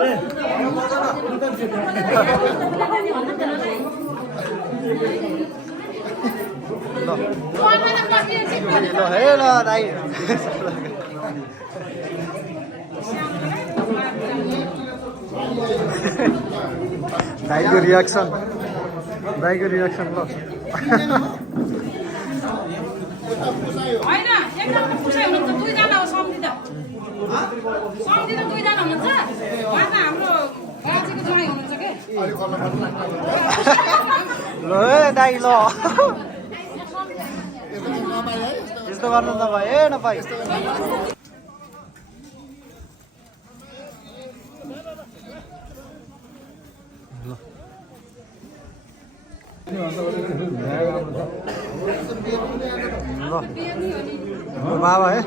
ल हे ल दाइ दाइको रियाक्सन ल होइन एकजना पुसाइ हुनुहुन्छ दुईजना हो सम्झिँदा दुईजना हुनुहुन्छ उहाँ त हाम्रो गाजीको ज्वाइँ हुनुहुन्छ के ल हे दाइ ल यस्तो गर्नु नपाए ए नपाइ ल बाबा है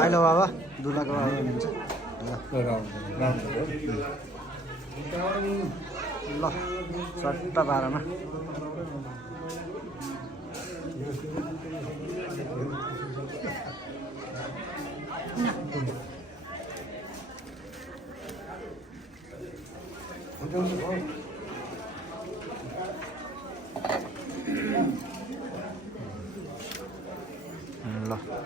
आइलो बाबा दुलाको बाबा हुनुहुन्छ ल सट्टा बाह्रमा ल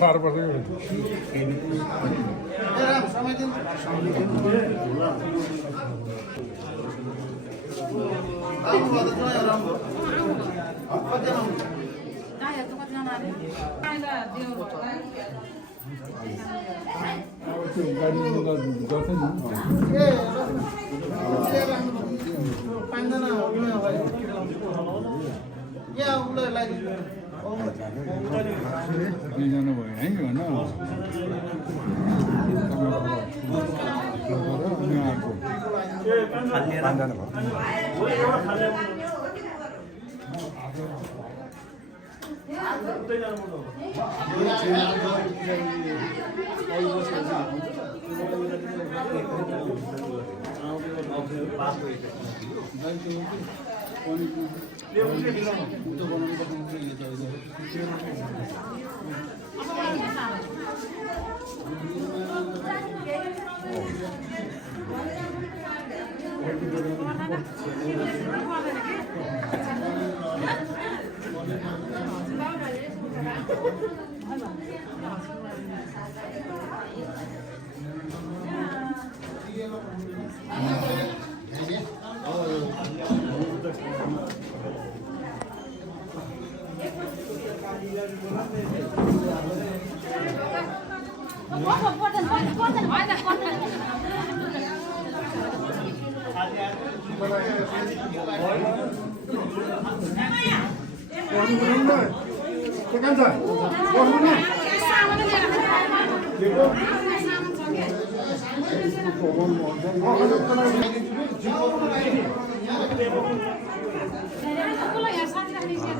साह्रो पर्छ दुईजना भयो है भन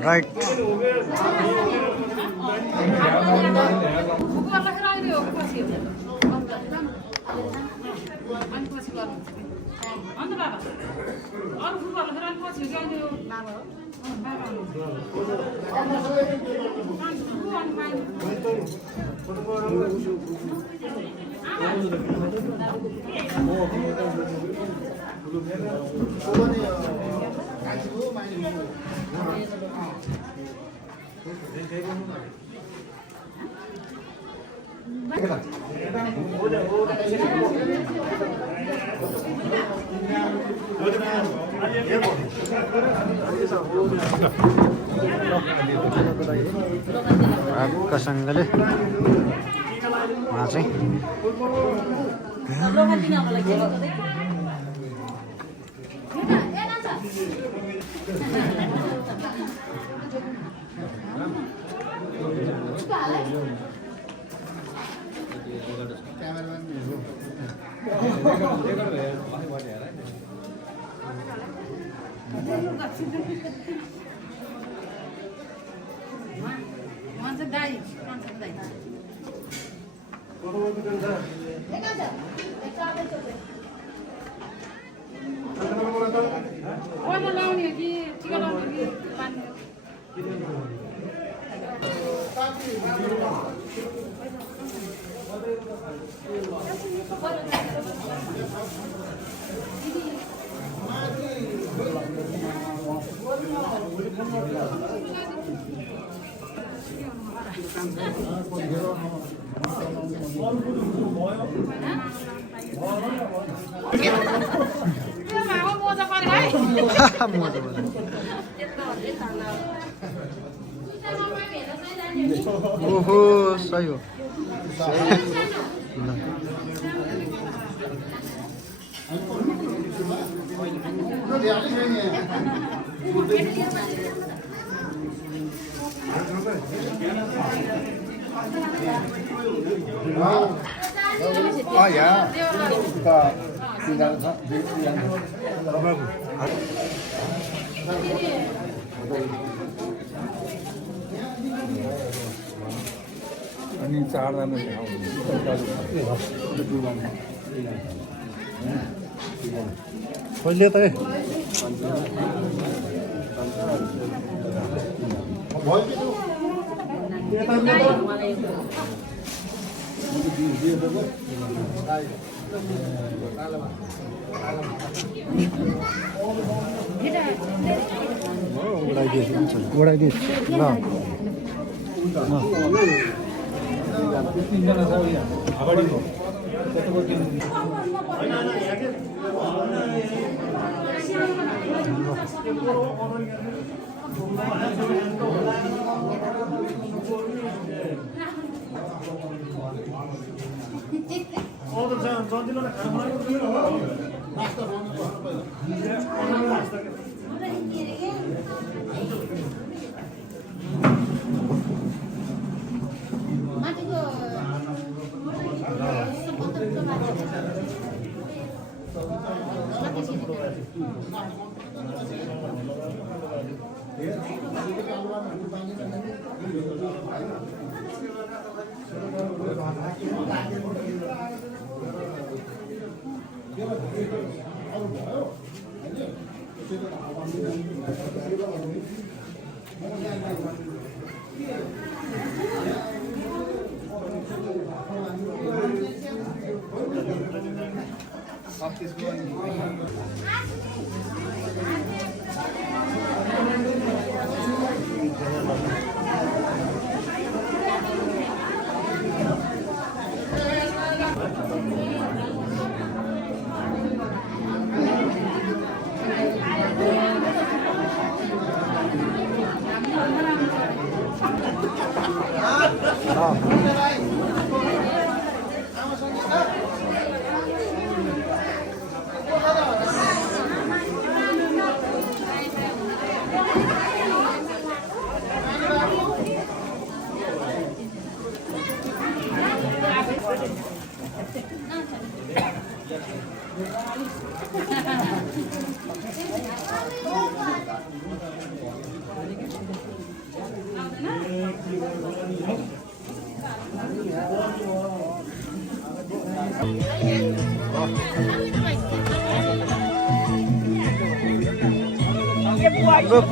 राइट राम्रोसँगले उहाँ चाहिँ लाउने हो कि टिका लाउने हो कि बाँध्ने हो? मोजा पऱ्यो है। ओहो सही हो अनि 4 जना पहिले त उडाइदिए ल 3 जना छ यहाँ अगाडि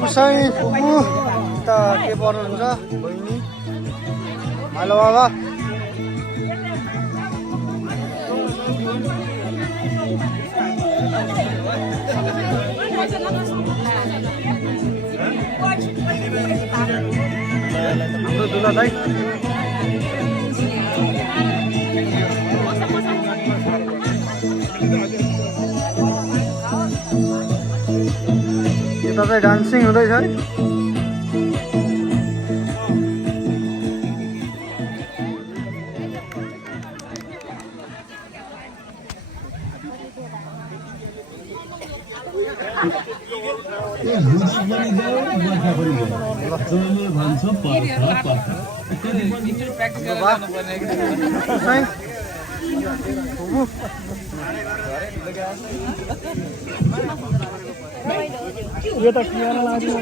पुसाई फुपू त के पर्नुहुन्छ बहिनी हेलो बाबा हाम्रो दुला दाइ यता चाहिँ डान्सिङ हुँदैछ है। यो त किन लाग्यो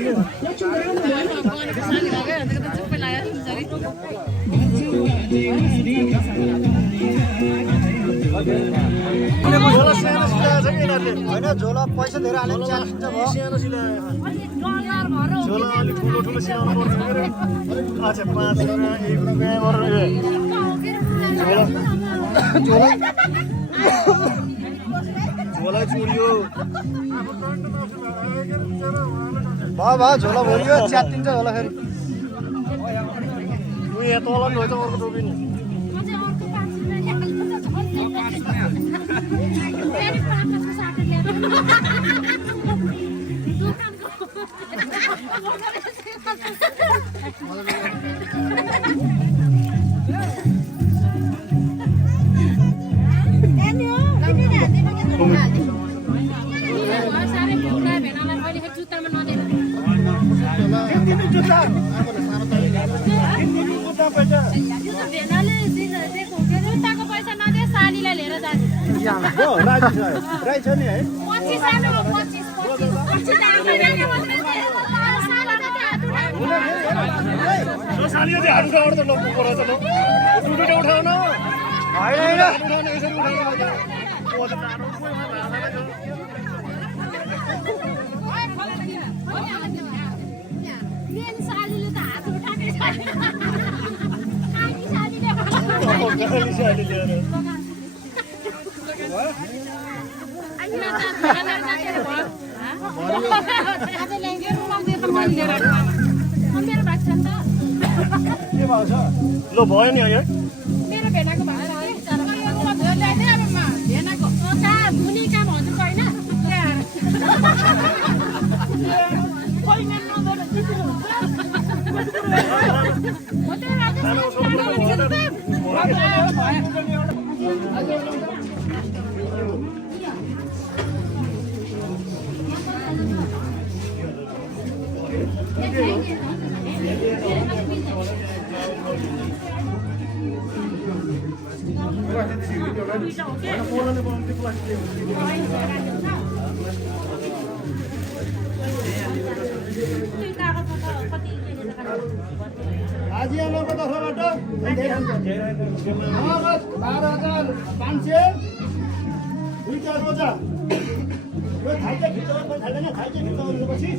होइन झोला पैसा धेरै हालेर च्यालिन्छ भयो। झोला अलिक ठुलो ठुलो सिलाउनु पर्छ मेरो। अच्छा 5 रुपैयाँ 1 रुपैयाँ गरेर झोला झोला चुरियो भयो झोला भरियो च्यातिन्छ होला फेरि। यहाँ तल नि हो त अर्को टोपी नि राई छ नि है उठाउन ल भयो नि है मेरो भेनाको भेनाको धुनी काम हजुर छैन आजियामाको तर्फबाट 12,500 दुईटा रोजा यो थाइके भित्र पनि थाल्दैन थाइके भित्र भनेपछि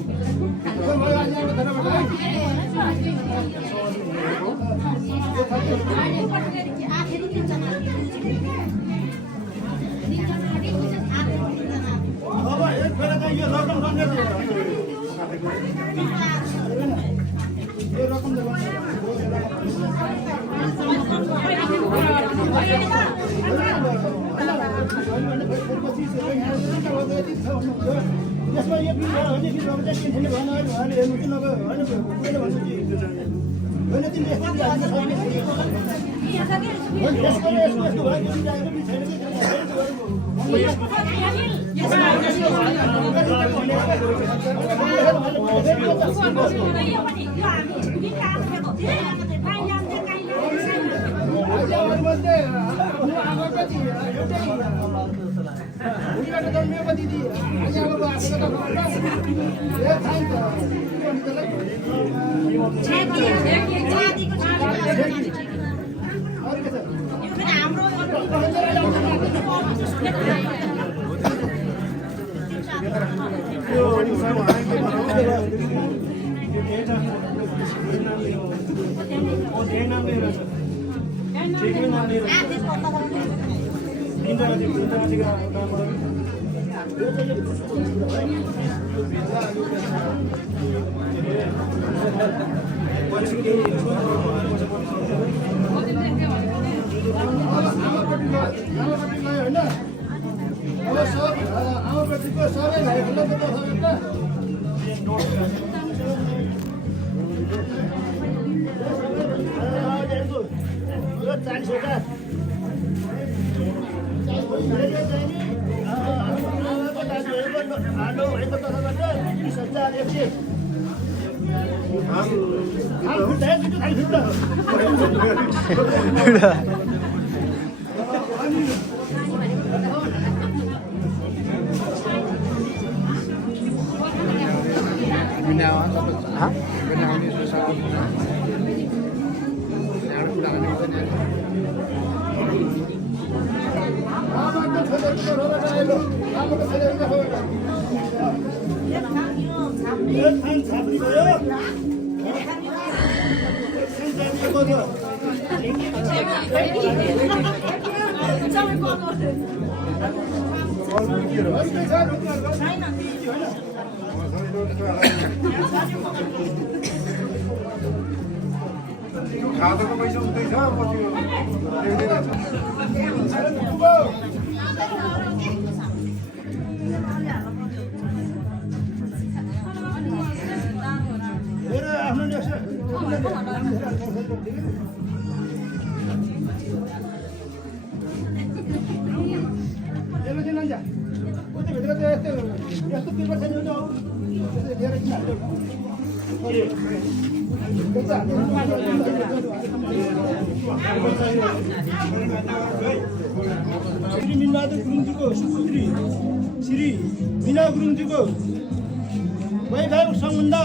यो मैले आजियामाको तर्फबाट अब एक फेर चाहिँ यो रकम गर्ने यो रकम यसमा यो बिल भने बिल अब चाहिँ किन भएन भने हेर्नु कि नभए होइन मैले भन्छु कि होइन तिमीले यस्तो यसको यस्तो भयो बिल चाहिएको बिल छैन यो 40,000 आलु भएको तर्फबाट 30,100 खाँदाको पैसा उठ्दैछ म त्यो मेरो आफ्नो यस्तो पेपर छैन श्री मिनबहादुर गुरुङजीको सुपुत्री श्री मिना गुरुङजीको वैवाहिक सम्बन्ध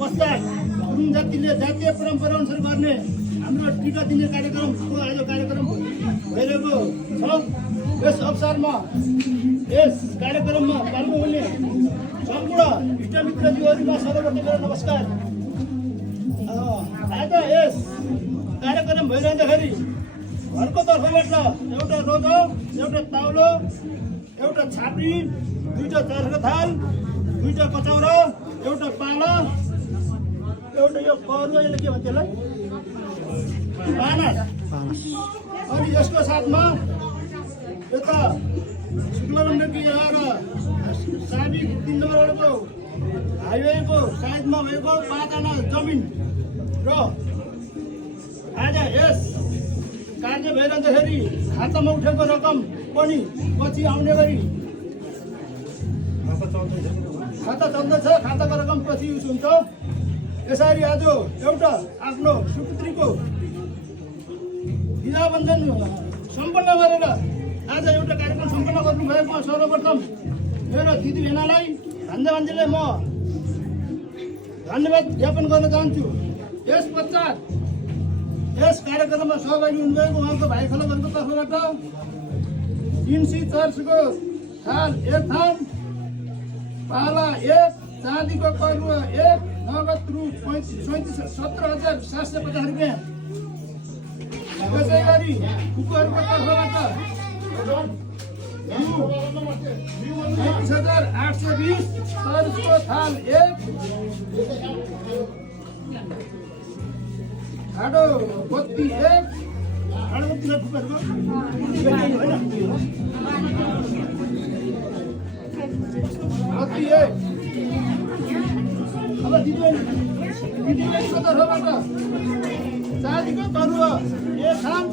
पश्चात गुरुङ जातिले जातीय परम्परा अनुसार गर्ने हाम्रो टिका दिने कार्यक्रमको आज कार्यक्रम भइरहेको छ। यस अवसरमा यस कार्यक्रममा पाल्नु हुने सम्पूर्ण इष्टमित्रज्यूहरूमा सर्वप्रथम मेरो नमस्कार। आज यस कार्यक्रम भइरहँदाखेरि घरको तर्फबाट एउटा रोजो, एउटा ताउलो, एउटा छाप्री, 2टा चर्को थाल, 2टा कचौरा, एउटा पाला, एउटा यो करुवा, यसले के भन्छ यसलाई पाना, अनि यसको साथमा यता शुक्लमण्डकी आएर साबी 3 नम्बरको हाइवेको साइडमा भएको 5 आना जमिन र आज यस कार्य भइरहँदाखेरि खातामा उठेको रकम पनि पछि आउने गरी खाता चल्दैछ। खाताको रकम पछि युज हुन्छ। यसरी आज एउटा आफ्नो सुपुत्रीको विवाहबन्धन सम्पन्न गरेर आज एउटा कार्यक्रम सम्पन्न गर्नुभएको सर्वप्रथम मेरो दिदी भेनालाई भान्जाभान्जीले म धन्यवाद ज्ञापन गर्न चाहन्छु। यस पश्चात यस कार्यक्रममा सहभागी हुनुभएको उहाँको भाइ खलहरूको तर्फबाट इन्सी चर्चको थाल 1 थाल, पाला 1, चाँदीको करुवा 1, नगद रु 17,750 रुपियाँ। त्यसै गरी कुकुरको तर्फबाट 35,820 चर्चको थाल 1, खाडो बत्ती 1, खाडो बत्ती बत्ती 1। अब दिदीको तर्फबाट चाँदीको करुवा 1 थाल,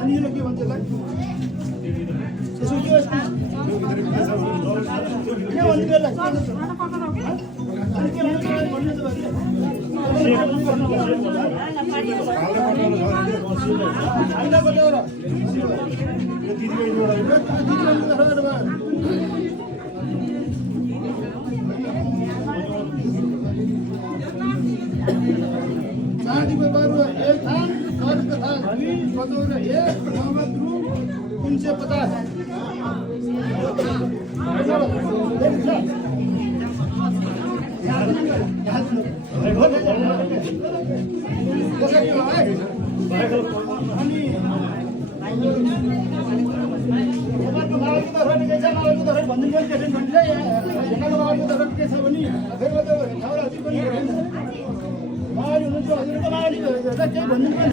अनि यो के भन्छ यसलाई यसो के भन्नु बेला अनि के भन्छ भन्नु त हैन बजार चाँदीको करुवा 1 थाल, चर्चको थाल 2, कचौरा 1, नगद रु 350। अनि नेपालको मावलको तर्फबाट के छ, मावलको तर्फबाट भनिदिनु पनि त्यसरी भनिदिँदै नेपालको मावलको तर्फबाट के छ भने फेरि त ठाउँमा हजुर पनि मावली हुनुहुन्छ, हजुरको मावली केही भनिदिनु पनि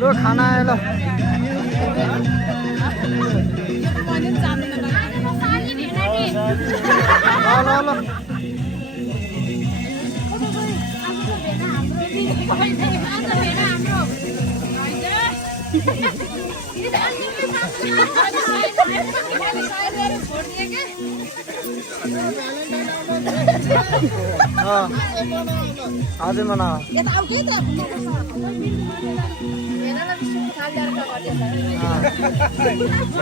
लो खाना आयो ल ल आज मना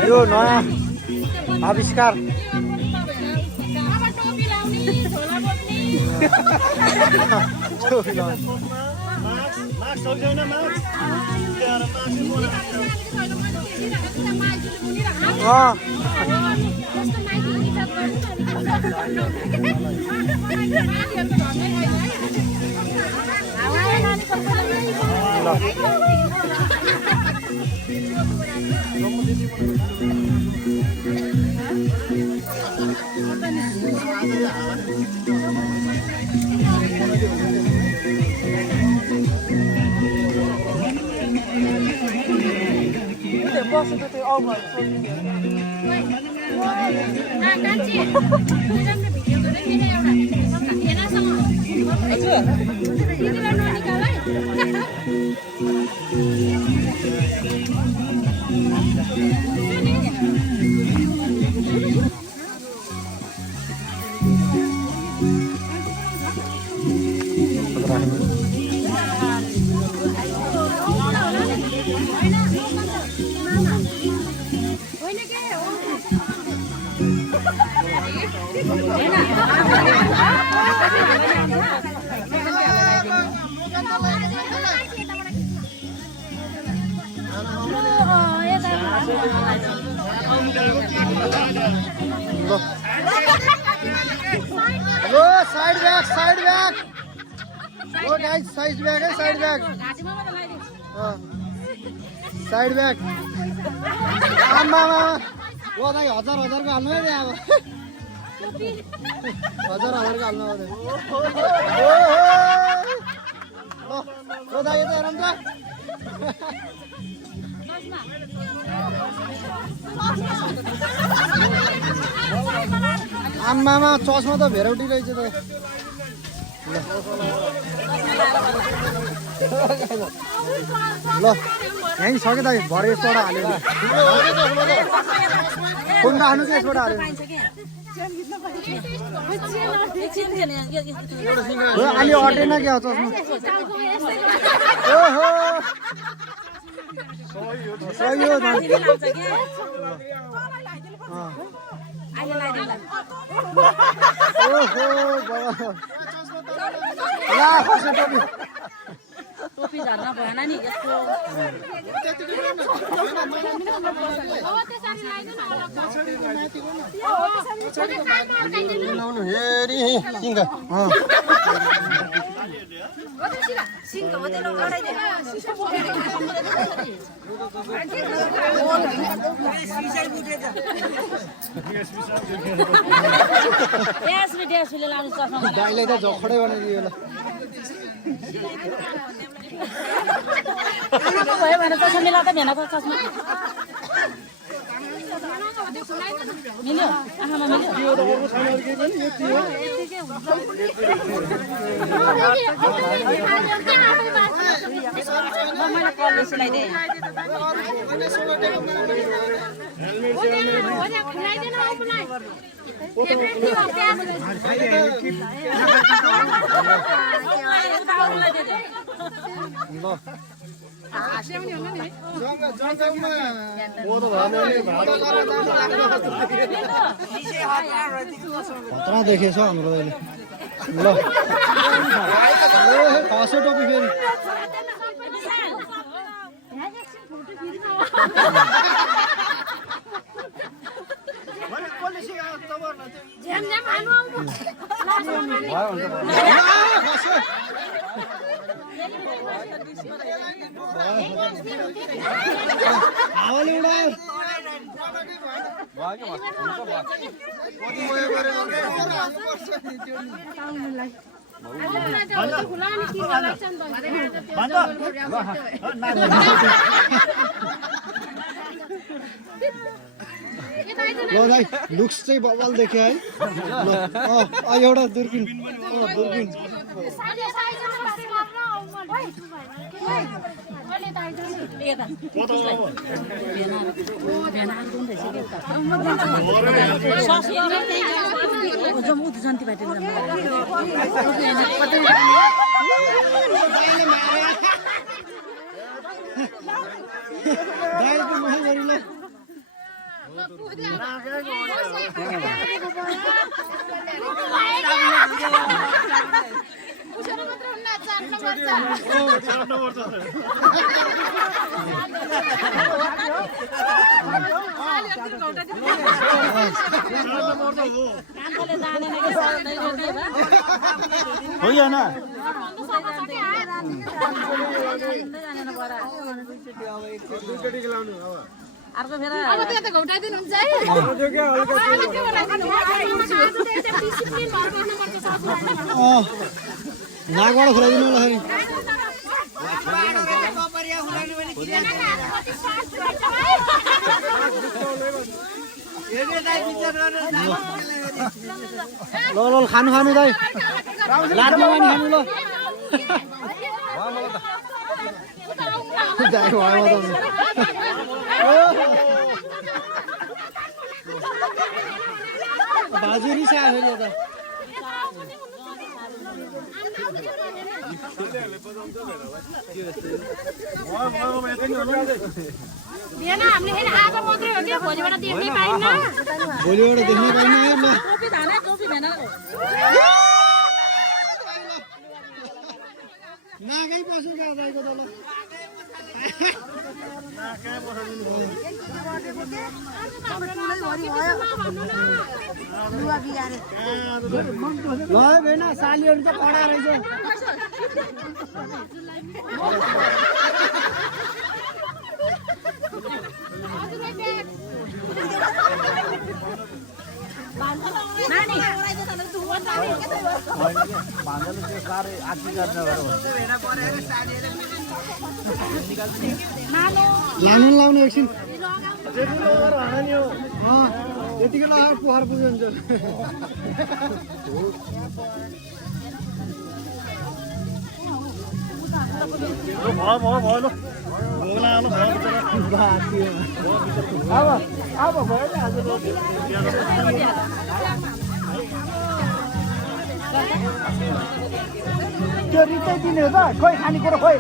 यो नयाँ आविष्कार साइड बैग ओ गाइस साइड बैग है साइड बैग साइड बैग आमा वो दाइ हजार को हाल्नु है अब हजार को हाल्नु हो ओ दाइ यता हेरौँ त आमामा चस्मा त भेराउटी रहेछ त ल यहीँ सक्यो दाइ भरे यसबाट हाल्यो फोन राख्नु चाहिँ यसबाट हाल्यो अलि अटेन क्या चस्मा ओहो सही हो टोपी झर्न भएन नि यसको दाइलाई त झखडै बनाइदियो ल भयो भने चस्मा मिलाउँदा भेना त चस्मा मिल्यो आँखामा मिल्यो मैले कलले सिलाइदिएँ खतरा देखेछ हाम्रो अहिले ल खस्यो टोपी फेरि हावाले उडायो ल दाइ लुक्स चाहिँ बवाल देख्यो है ल एउटा दुर्बिन दुर्बिन अर्को फेर अब त्यो त घौटाइदिनु हुन्छ है नागबाट खुलाइदिनु होला ल खानु दाइ लाडमा पनि खानु ल दाइ भयो बाजु रिसा फेरि यता भोलिबाट देख्नै पाइन्न नाकै पसु दाइको त ल ल भेन सालीहरू चाहिँ पढा रहेछ लाउनु एकछिन यतिकै लगाएर पोखर पुग्यो हुन्छ अब भयो त्यो रित्तै दिने हो त खोइ खानेकुरो खोइ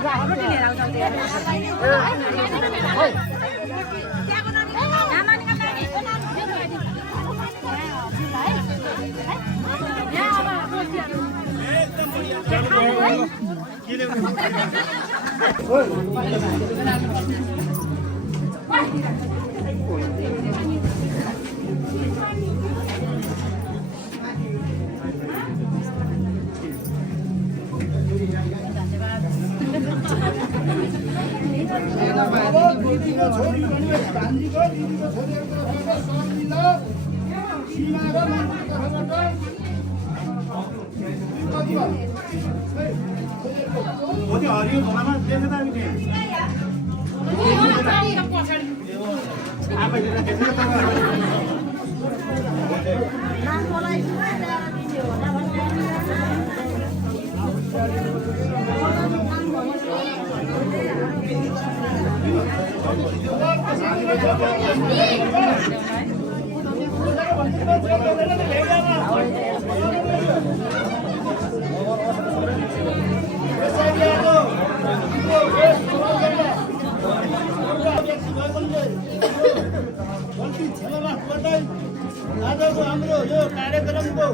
आजको हाम्रो यो कार्यक्रमको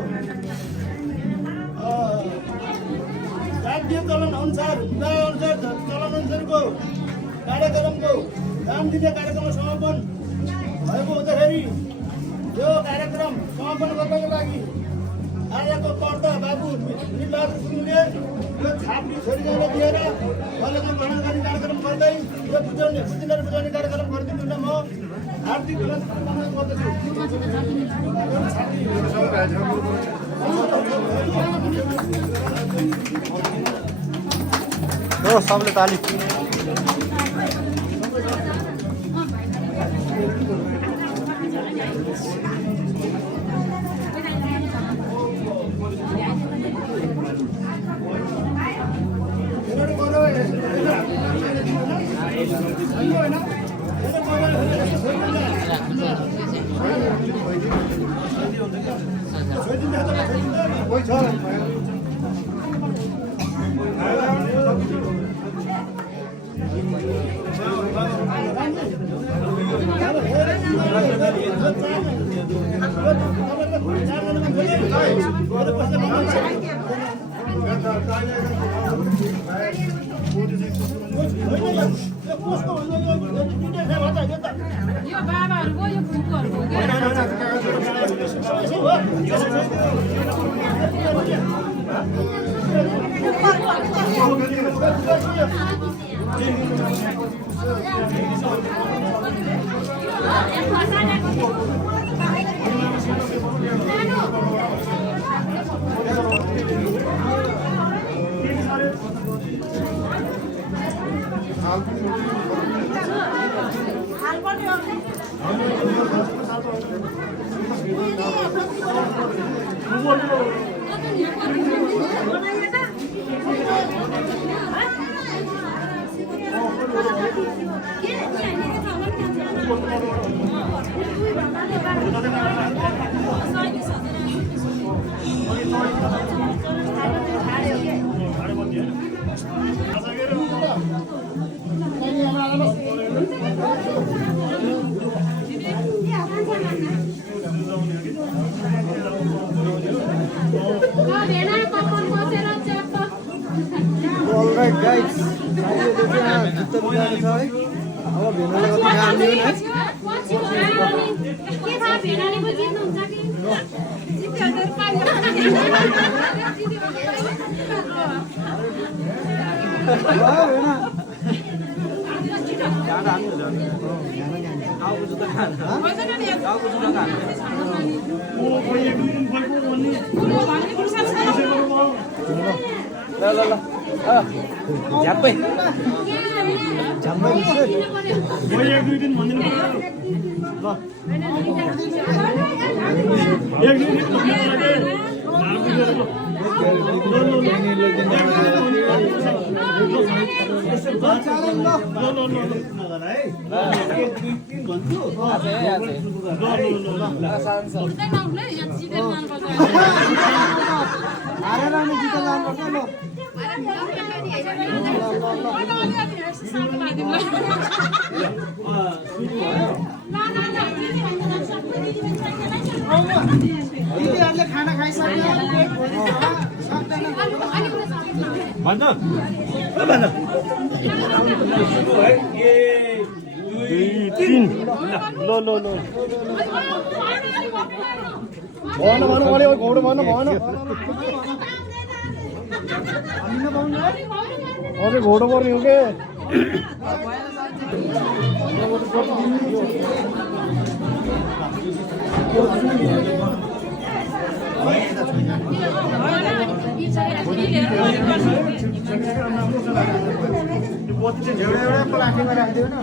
राज्य चलन अनुसार चलन अनुसारको कार्यक्रमको दान दिने कार्यक्रम समापन भएको हुँदाखेरि यो कार्यक्रम समापन गर्नको लागि आजको कर्ता बाबु निलबहादुर गुरुङले यो छाप्री छोरीलाई दिएर कलेजमा भ्रमण गर्ने कार्यक्रम गर्दै यो बुझाउने कार्यक्रम गरिदिनु म हार्दिक शुभकामना गर्दछु। हो सबले ताली यो बाबाहरूको यो फुपूहरूको Alright guys, अहिले चाहिँ जुत्ता बिगारेको छ है। अब भेनाले कति काम दियो न? के थाहा भेनाले पो जित्नुहुन्छ कि झ्याप्पै झ्याप्पै एक दुई दिन भन्दिनु पर्यो ल एक दुई दिन दिदीहरूले खाना खाइसक्यो भन्छ भन्छ दुई तिन ल ल ल भन भन अरे घोडो भन भन अरे घोडो पर्ने हो के एउटा प्लास्टिकमा राखिदियो न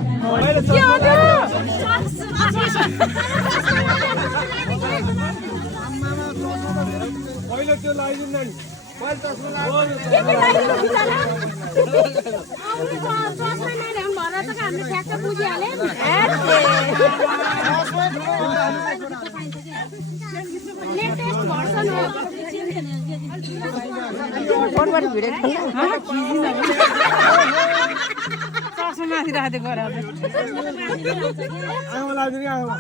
पहिला त्यो लगाइदिनु नानी चस्मामाथि राखेको गराउँछ आमा लगाइदिनु आमा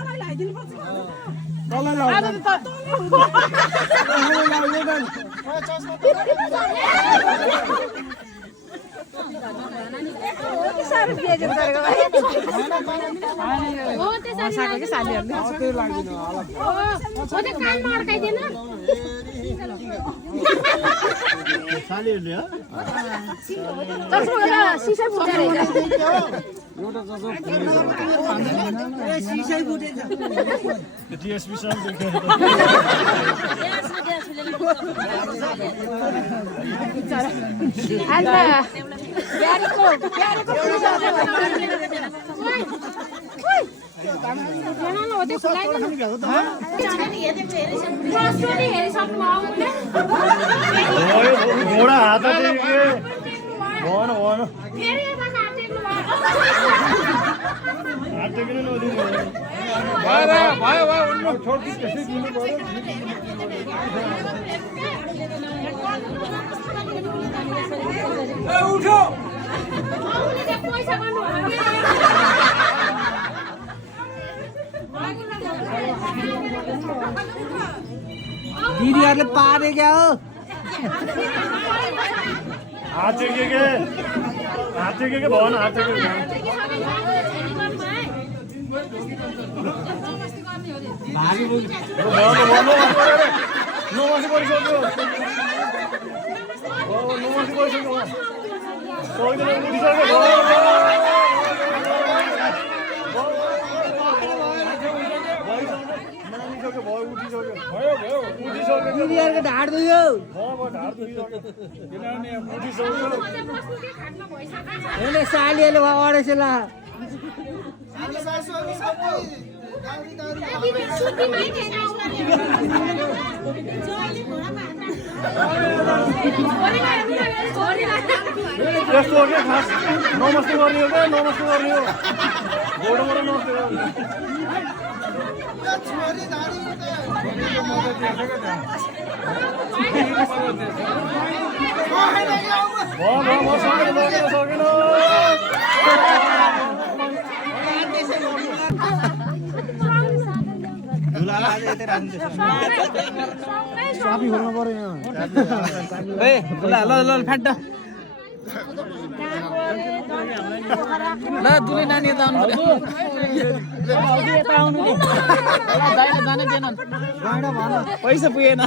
हो त्यसरी सालीहरुले हो त्यो कानमा अड्काइदिनु सालीहरुले हो चस्मा सिसा फुटेर टीएसपी साहब देखे अन्त प्यारीको हो त्यो खुलाइदिनु हेरिसक्नु घोडा हात टेके भन भन फेरि यता काटेको हात टेकेर नदिनु भयो उन्नु छोड्की त्यसै दिनु पर्यो ए उठो पैसा गर्नु दिदीहरूले पारे क्या हो हात टेके भन हात टेके नमस्ते गरिसक्यो नमस्ते गरिसक्यो सबैजना उठिसक्यो नानिसक्यो भयो उठिसक्यो दिदीहरूको ढाड दुख्यो ढाड दुखिसक्यो किनभने उठिसक्यो होइन सालीहरूले अढाइसो ला त्यस्तो हो क्या खास नमस्ते गर्ने हो क्या नमस्ते गर्ने हो घोडोबाट नमस्ते गर्ने सकेन चाबी खोल्नु पर्यो यहाँ ल फ्याट ल दुलै नानी यता आउनु पैसा पुगेन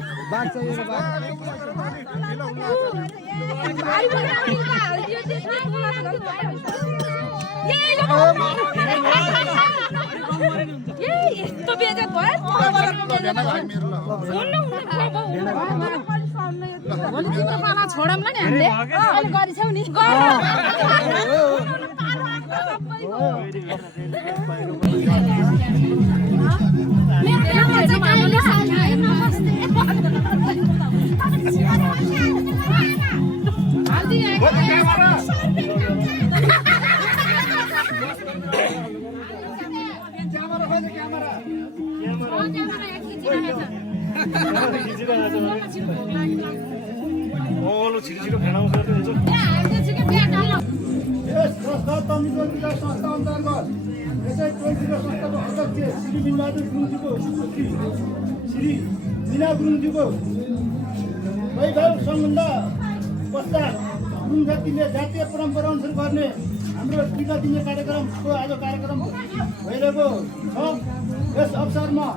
छोडौँ नि हामीले अहिले गरिछौ नि छिटो फेनाउँछ यस संस्था तमिलको विकास संस्था अन्तर्गत यसै टोलतिर संस्थाको अध्यक्ष श्री बिनबहादुर गुरुङजीको सुपुत्री श्री मीना गुरुङजीको वैभव सम्बन्ध पश्चात गुरुङ जातिले जातीय परम्परा अनुसार गर्ने हाम्रो टिका दिने कार्यक्रमको आज कार्यक्रम भइरहेको छ। यस अवसरमा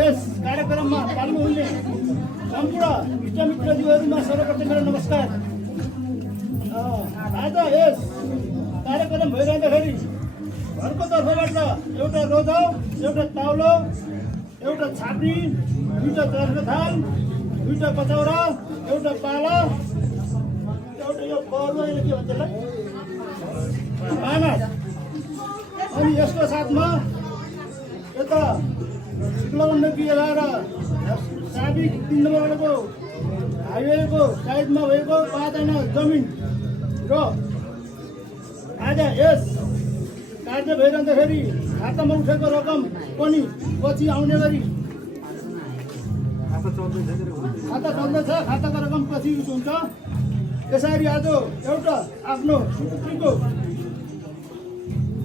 यस कार्यक्रममा पाल्नुहुने सम्पूर्ण इष्टमित्रज्यूहरूमा सर्वप्रथम मेरो नमस्कार। आज यस कार्यक्रम भइरहँदाखेरि घरको तर्फबाट एउटा रोजाउ, एउटा ताउलो, एउटा छाप्री, दुईवटा चर्को थाल, दुईवटा कचौरा, एउटा पाला, एउटा यो बर्लो के भन्छ त्यसलाई पाना, अनि यसको साथमा यता शुक्लबन्धकी लगाएर साबी 3 नम्बरको हाइवेको साइडमा भएको 5 ऐना जमिन र आज यस कार्य भइरहँदाखेरि खातामा उठेको रकम पनि पछि आउने गरी खाता चल्दैछ। खाताको रकम पछि हुन्छ। त्यसरी आज एउटा आफ्नो सुपुत्रीको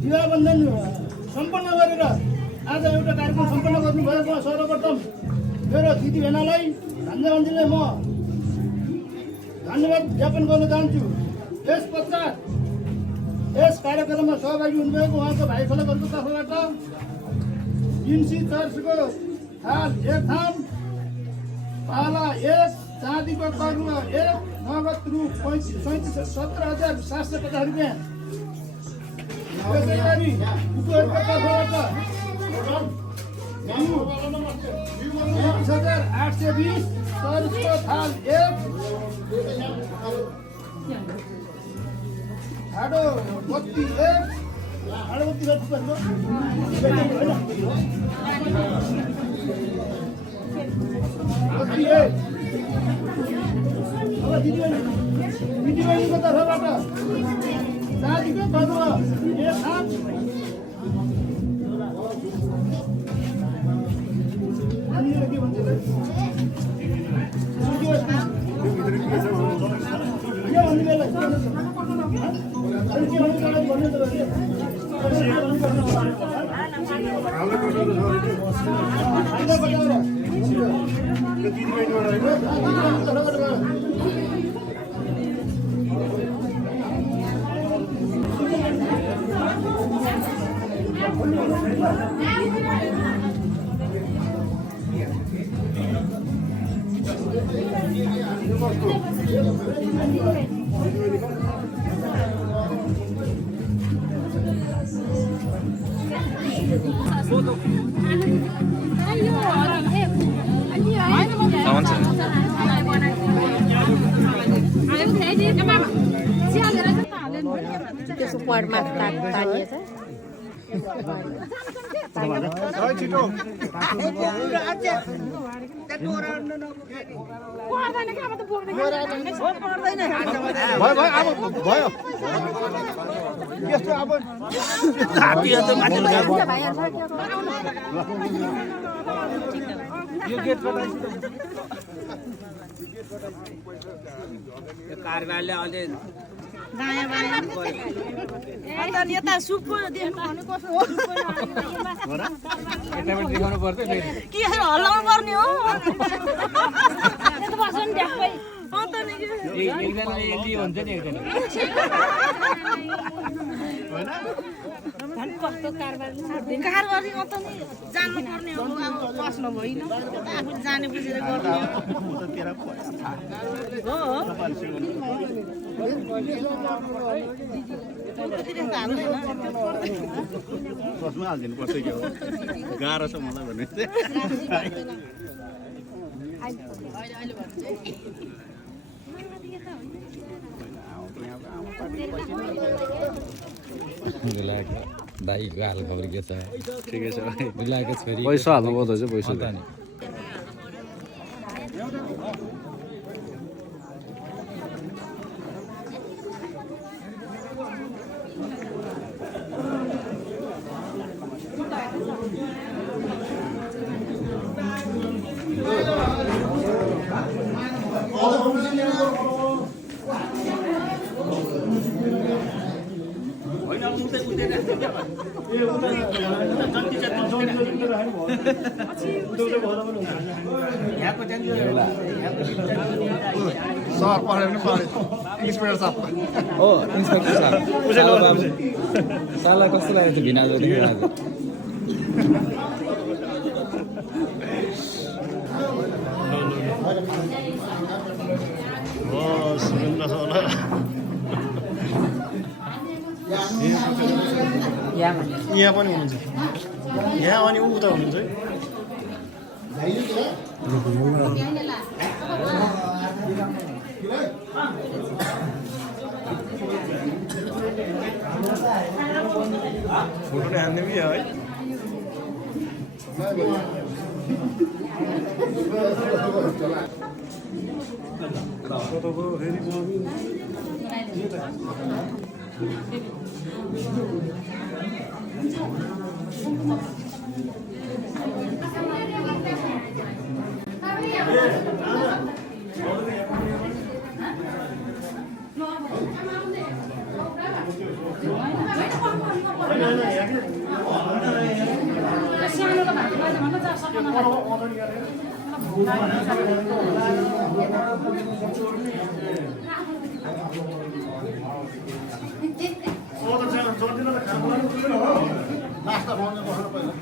विवाह बन्धन सम्पन्न गरेर आज एउटा कार्यक्रम सम्पन्न गर्नुभएको सर्वप्रथम मेरो दिदी भेनालाई धन्यवादले म धन्यवाद ज्ञापन गर्न चाहन्छु। यस पश्चात यस कार्यक्रममा सहभागी हुनुभएको उहाँको भाइ खलकहरूको तर्फबाट इन्सी चर्चको थाल 1 थान, पाला 1, चाँदीको करुवा 1, नगद रु 17,750 रुपियाँ। त्यसै गरी उपहारको तर्फबाट 20,820 चर्चको थाल 1, ठाडो बत्ती 1, ठाडो बत्ती दिदीबहिनीको तर्फबाट चाँदीको करुवा 1 थान, के भन्छ त्यसको परमा तानिएछ भयो यस्तो अब यो गेट कार्यालय अलि दायाँ बायाँ अन्त यता सुपको देख्नु भने कसो हो यताबाट देखाउनु पर्छ फेरि के हल्लाउनु पर्ने हो त्यस्तो बस्नु नि ट्याक्कै अन्त नि एकजनाले यति हुन्छ नि एकजना कस्तो कारबार कार गर्ने अन्त नि जान्नु पर्ने हो अब बस्नु भएन आफू जाने बुझेर गर्ने हो बसमा हालिदिनु पर्छ क्या हो गाह्रो छ मलाई भने दाइको हाल खबर के छ ठिकै छ मिलाएको छोरी पैसा हाल्नु पर्दो चाहिँ पैसा नि सर पढ्यो भने पढ्यो इन्सपेक्टर साहब ओ इन्सपेक्टर साहब साला कस्तो लाग्यो त्यो भिनाजु यहाँ पनि हुनुहुन्छ यहाँ अनि ऊ उता हुनुहुन्छ फोटो नै हान्ने है नास्ता खुवाउनु बस्नु पहिला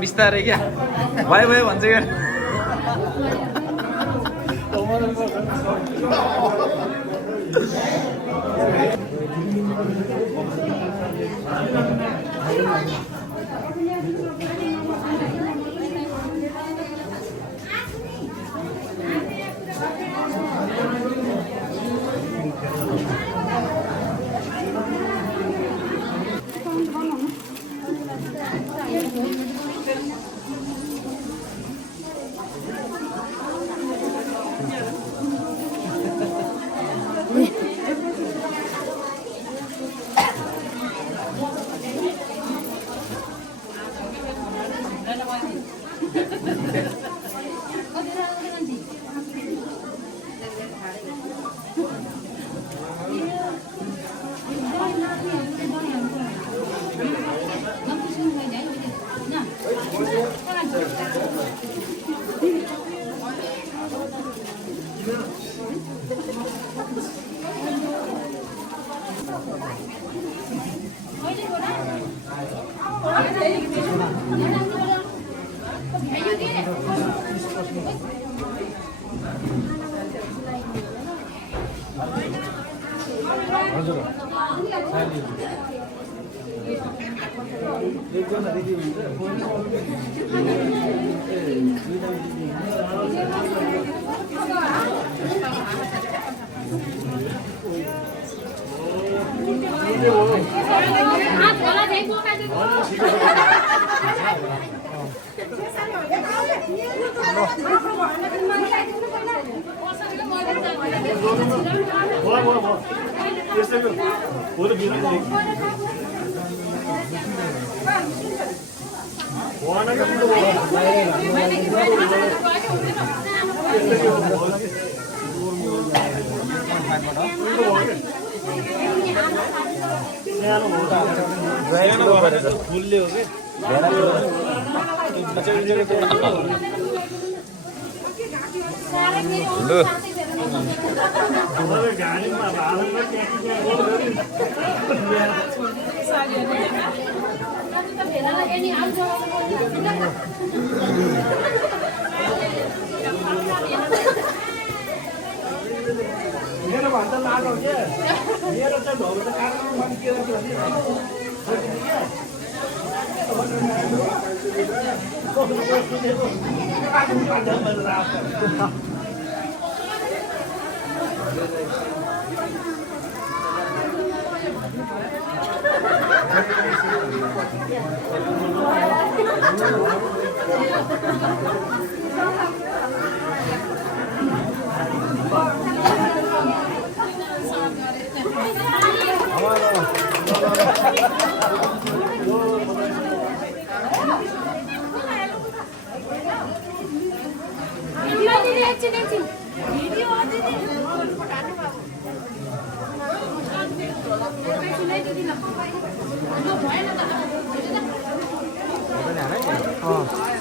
बिस्तारै क्या भयो भयो भन्छ क्या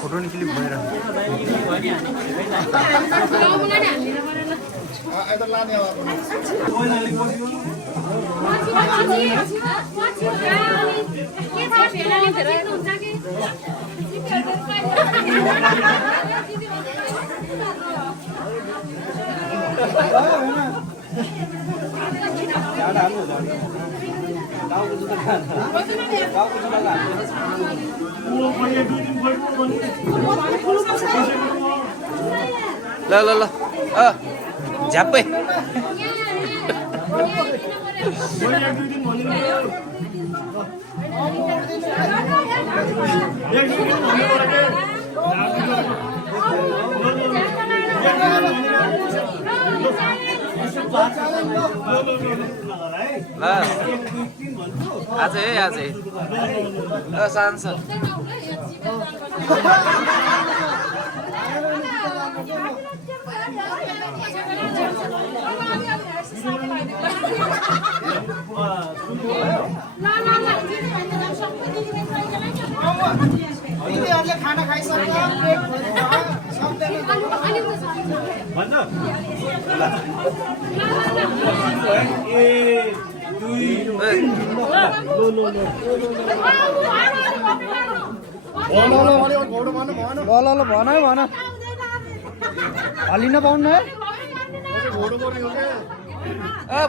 फोटो नि क्लिक भइरहेको ल ल ल झ्याप्पै आज है आज सान्छ खाना खाइसक्यो पेट भरेर ल भन है भन हल्लिन पाउनु है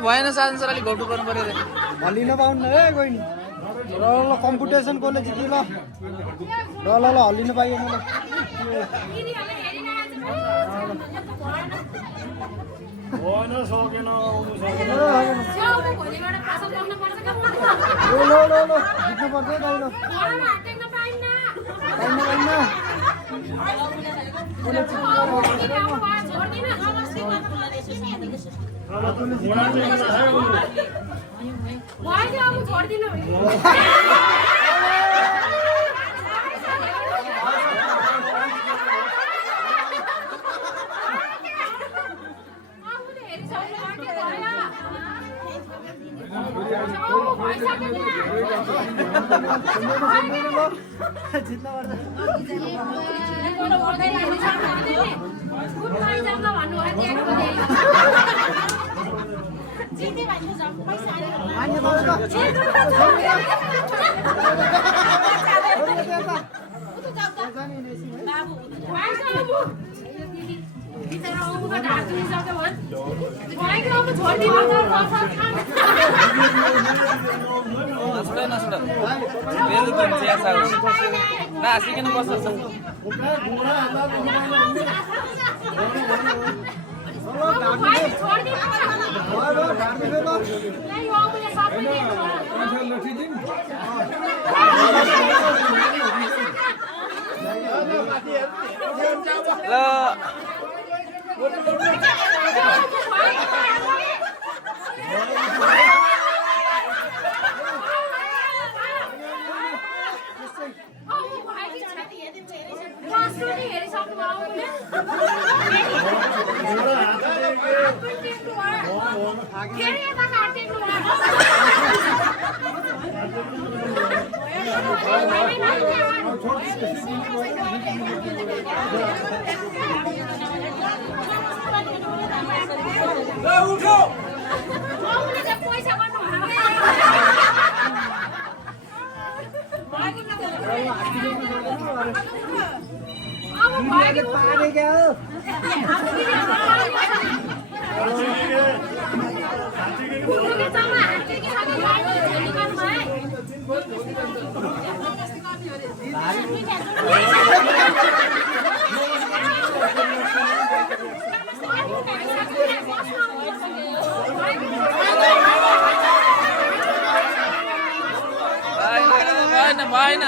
भएन साधन सर अलिक घोटु गर्नु पर्यो रे हल्लिन पाउनु है कोही नि ल कम्पिटिसन कसले जित्यो ल हल्लिन पाइयो मलाई जित्नु पर्छ दाइलो नासिकन बस्छ भएन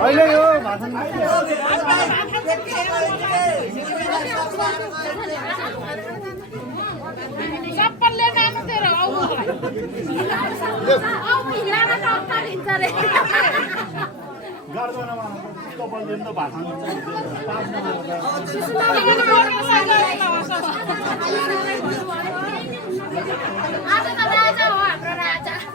अहिले यो भाषण सबले जानु तेरो आउनु आउ हिलाना टक्का दिन्छ रे गर्दनमा कपाल दिन त भाषण आज त राजा हो हाम्रो राजा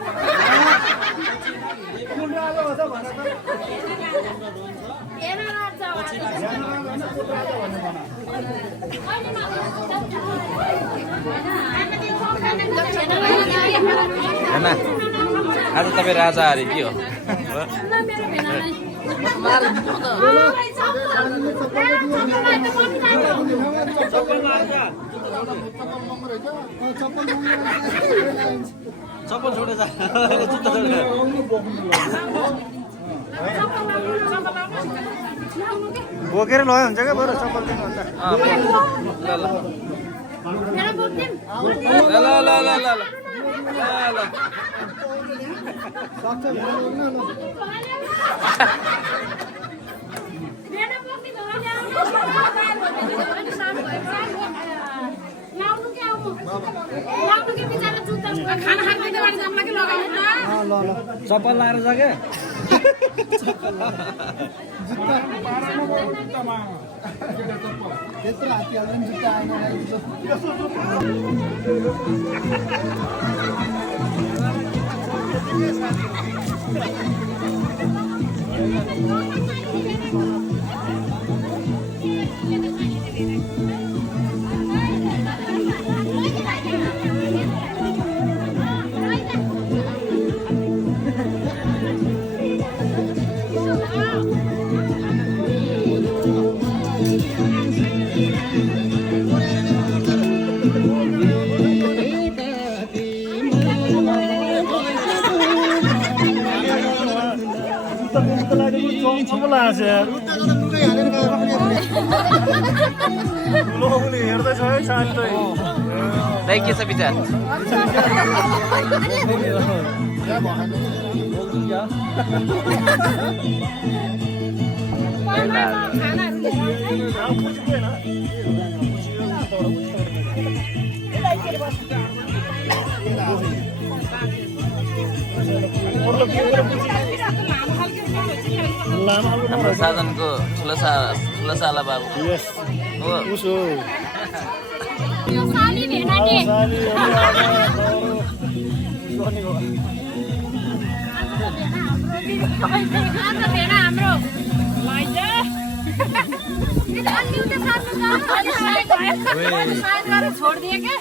हैन आज तपाईँ राजा अरे के हो चप्पल छोडेछ जुत्ता छोडेछ बोकेर लग्यो हुन्छ क्या बरु चप्पल दिनुभन्दा चप्पल लाएर जा क्या त्यत्रो हात्ती हाल्दा पनि जुत्ता आएन हेर्दैछ है साथै दाइ के छ विचार हाम्रो साधनको ठुलो साला बाबु हो छोडिदिए क्या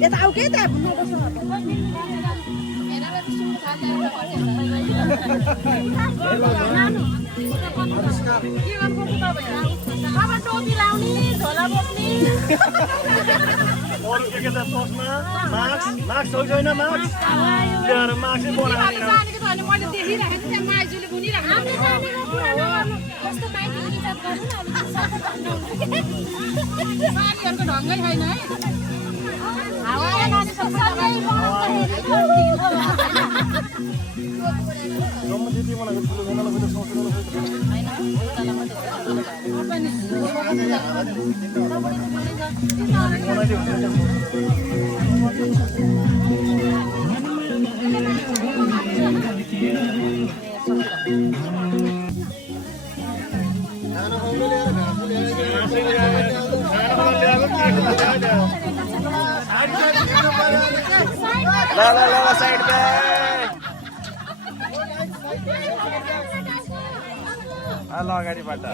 यता आऊ के त्यहाँ अब टोपी लाउने झोला बोक्ने अरू के छ चस्मा मास्क छैन मास्क ल्याएर मास्कै बनाएर मैले देखिरहेको थिएँ माइजूले बुनिरहेको सानीहरूको ढङ्गै छैन है ल साइड पे ल अगाडिबाट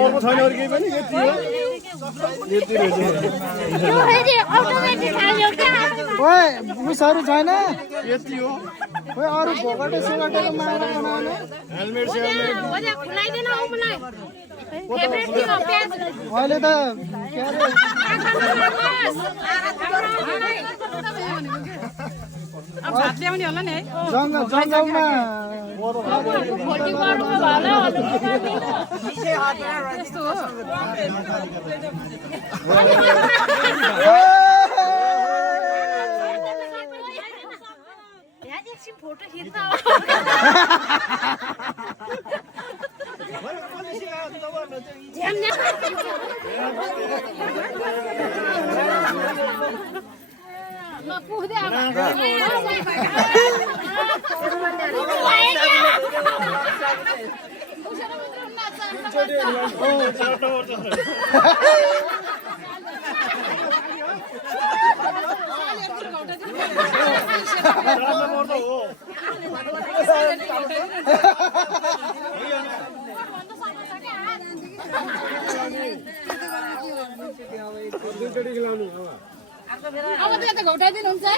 अर्को छैन अरू केही पनि यति ओए उसहरू छैन यति हो अरू भोगटे सोगटेको मारेर बनाउने हेलमेट अहिले त के अरे जङ्गलमा फोटो खिच्न पुग्दै अब अब त घटाइदिनुहुन्छ है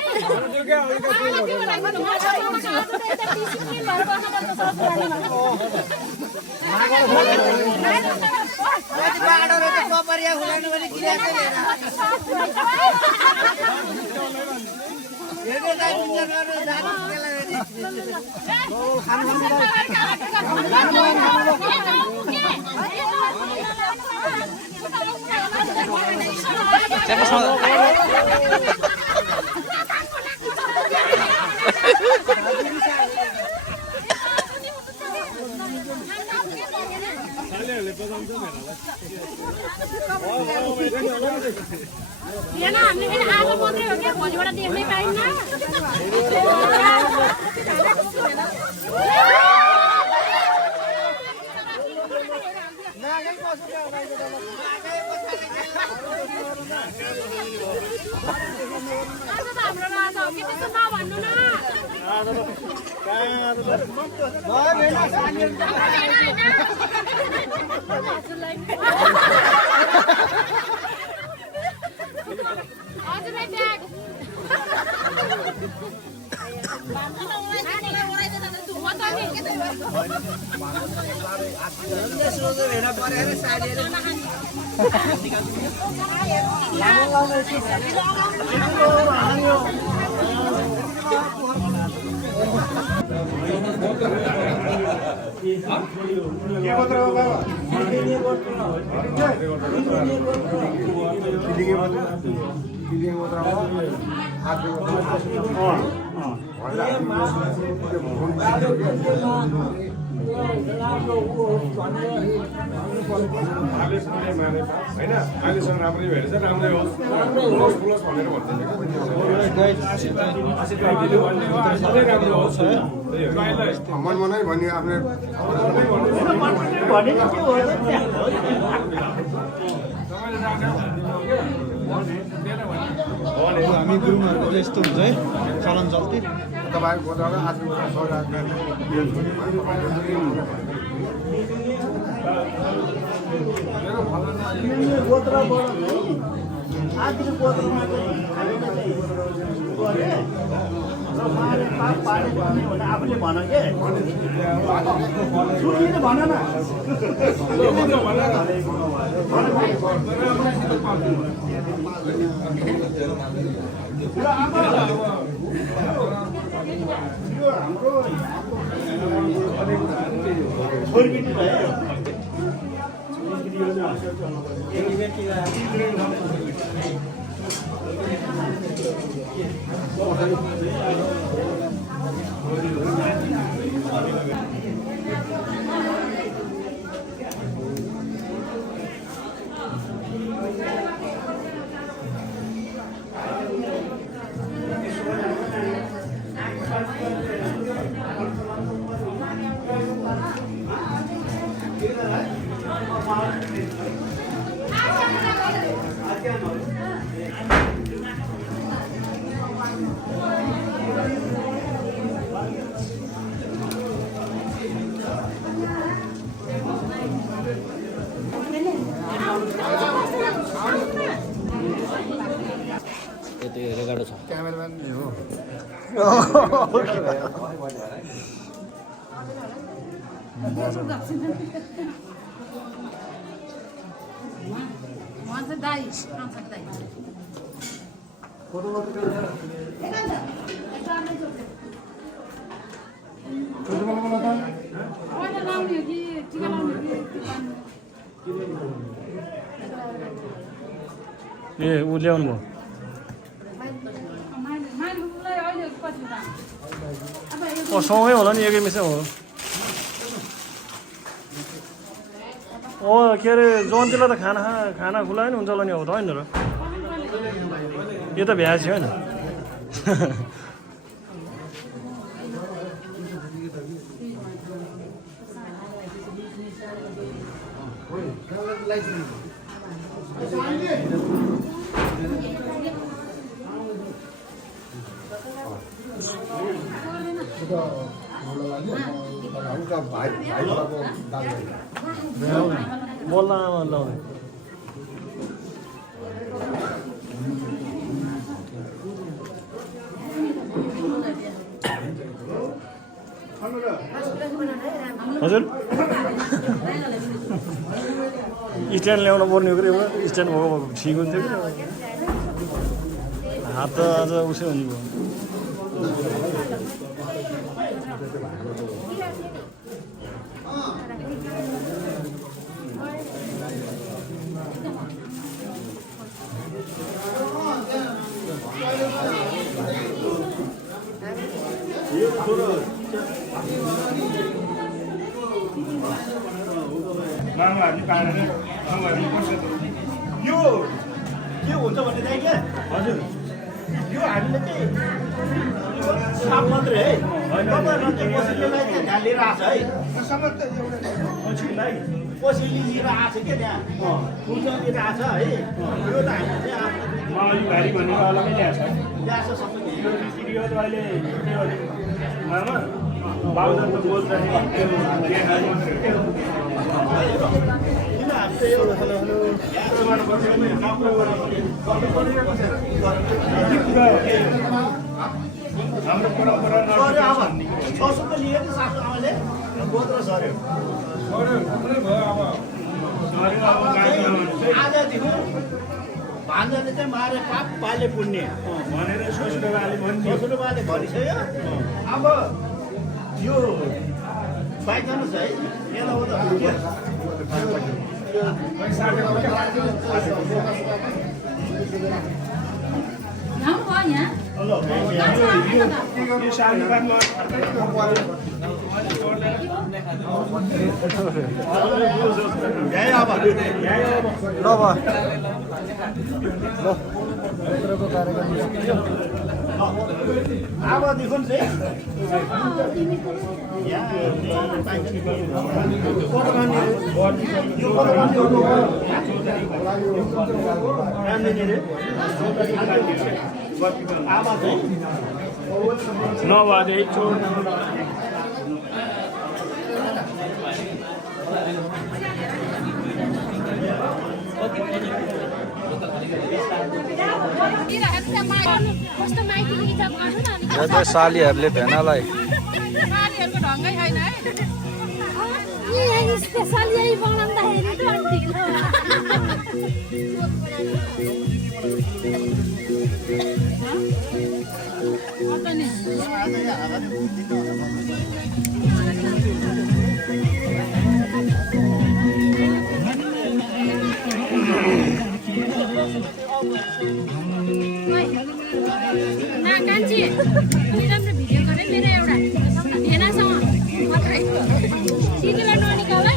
यहाँ हामीले फेरि आज मात्रै हो क्या भोलिबाट देख्नै पाइन्न हाम्रो राजा हो कि त्यस्तो नभन्नु न हजुरलाई ब्याग अहिलेसम्म राम्रै भेटेछ राम्रै होस् बोलोस् भनेर मनमनै भन्यो आफ्नो हामी गुरुङहरूको चाहिँ यस्तो हुन्छ है चलन चल्ती तपाईँको गोत्रामा आज आफूले भन के सुनिले भन न हाम्रो छोरीबेटी भयो रेकर्ड छ क्यामेराम्यान हो ए ऊ ल्याउनु भयो सँगै होला नि एकै मिसै हो के अरे जन्तीलाई त खाना खुलायो नि हुन्छ होला नि हो त होइन र यो त भ्याएपछि होइन बोल्न लाउने हजुर स्ट्यान्ड ल्याउनु पर्ने हो कि स्ट्यान्ड भएको ठिक हुन्थ्यो कि हात त आज उसै हुने भयो यो के हुन्छ भने चाहिँ क्या हजुर यो हामीले चाहिँ साफ मात्रै है तपाईँहरूलाई चाहिँ कसैलाई चाहिँ ध्यान लिएर आएको छ है कसैले लिएर आएको छ क्या त्यहाँ फुल्छ लिएर आएको छ है यो त हामीले चाहिँ गाडी भनेको अलग्गै ल्याएको छ ल्याएको छ सबै यो त अहिले मामा बाबुले त बोल्दाखेरि हाम्रो परम्परा छ त लिएर सासु आमाले गोत्र सर्यो आजदेखि भान्जाले चाहिँ मारे पाप पाले पुण्य भनेर ससुराबाले भनिसक्यो अब यो बाइचान्स है अबदेखि चाहिँ नभए छोड सालीहरूले भेनालाई सालीहरूको ढङ्गै छैन है स्पेसल यही बनाउँदाखेरि त अनि कान्छी राम्रो भिडियो गरेँ मेरो एउटा भेनासँग मात्रै सिकेलाई ननिकाल है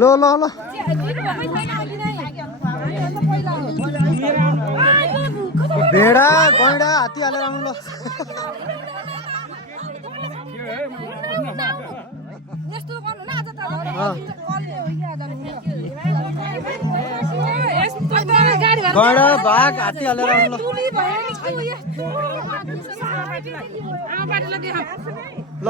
लो लो लो भेडा गैडा हात्ती हालेर आउनु ल गैडा बाघ हात्ती हालेर आउनु ल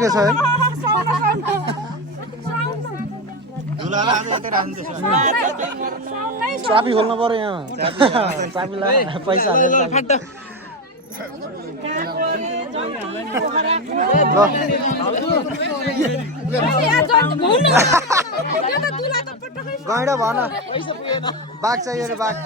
के छ है चाबी खोल्नु पर्यो यहाँ चाबीलाई पैसा हालेर गैडा भन बाघ चाहियो रे बाघ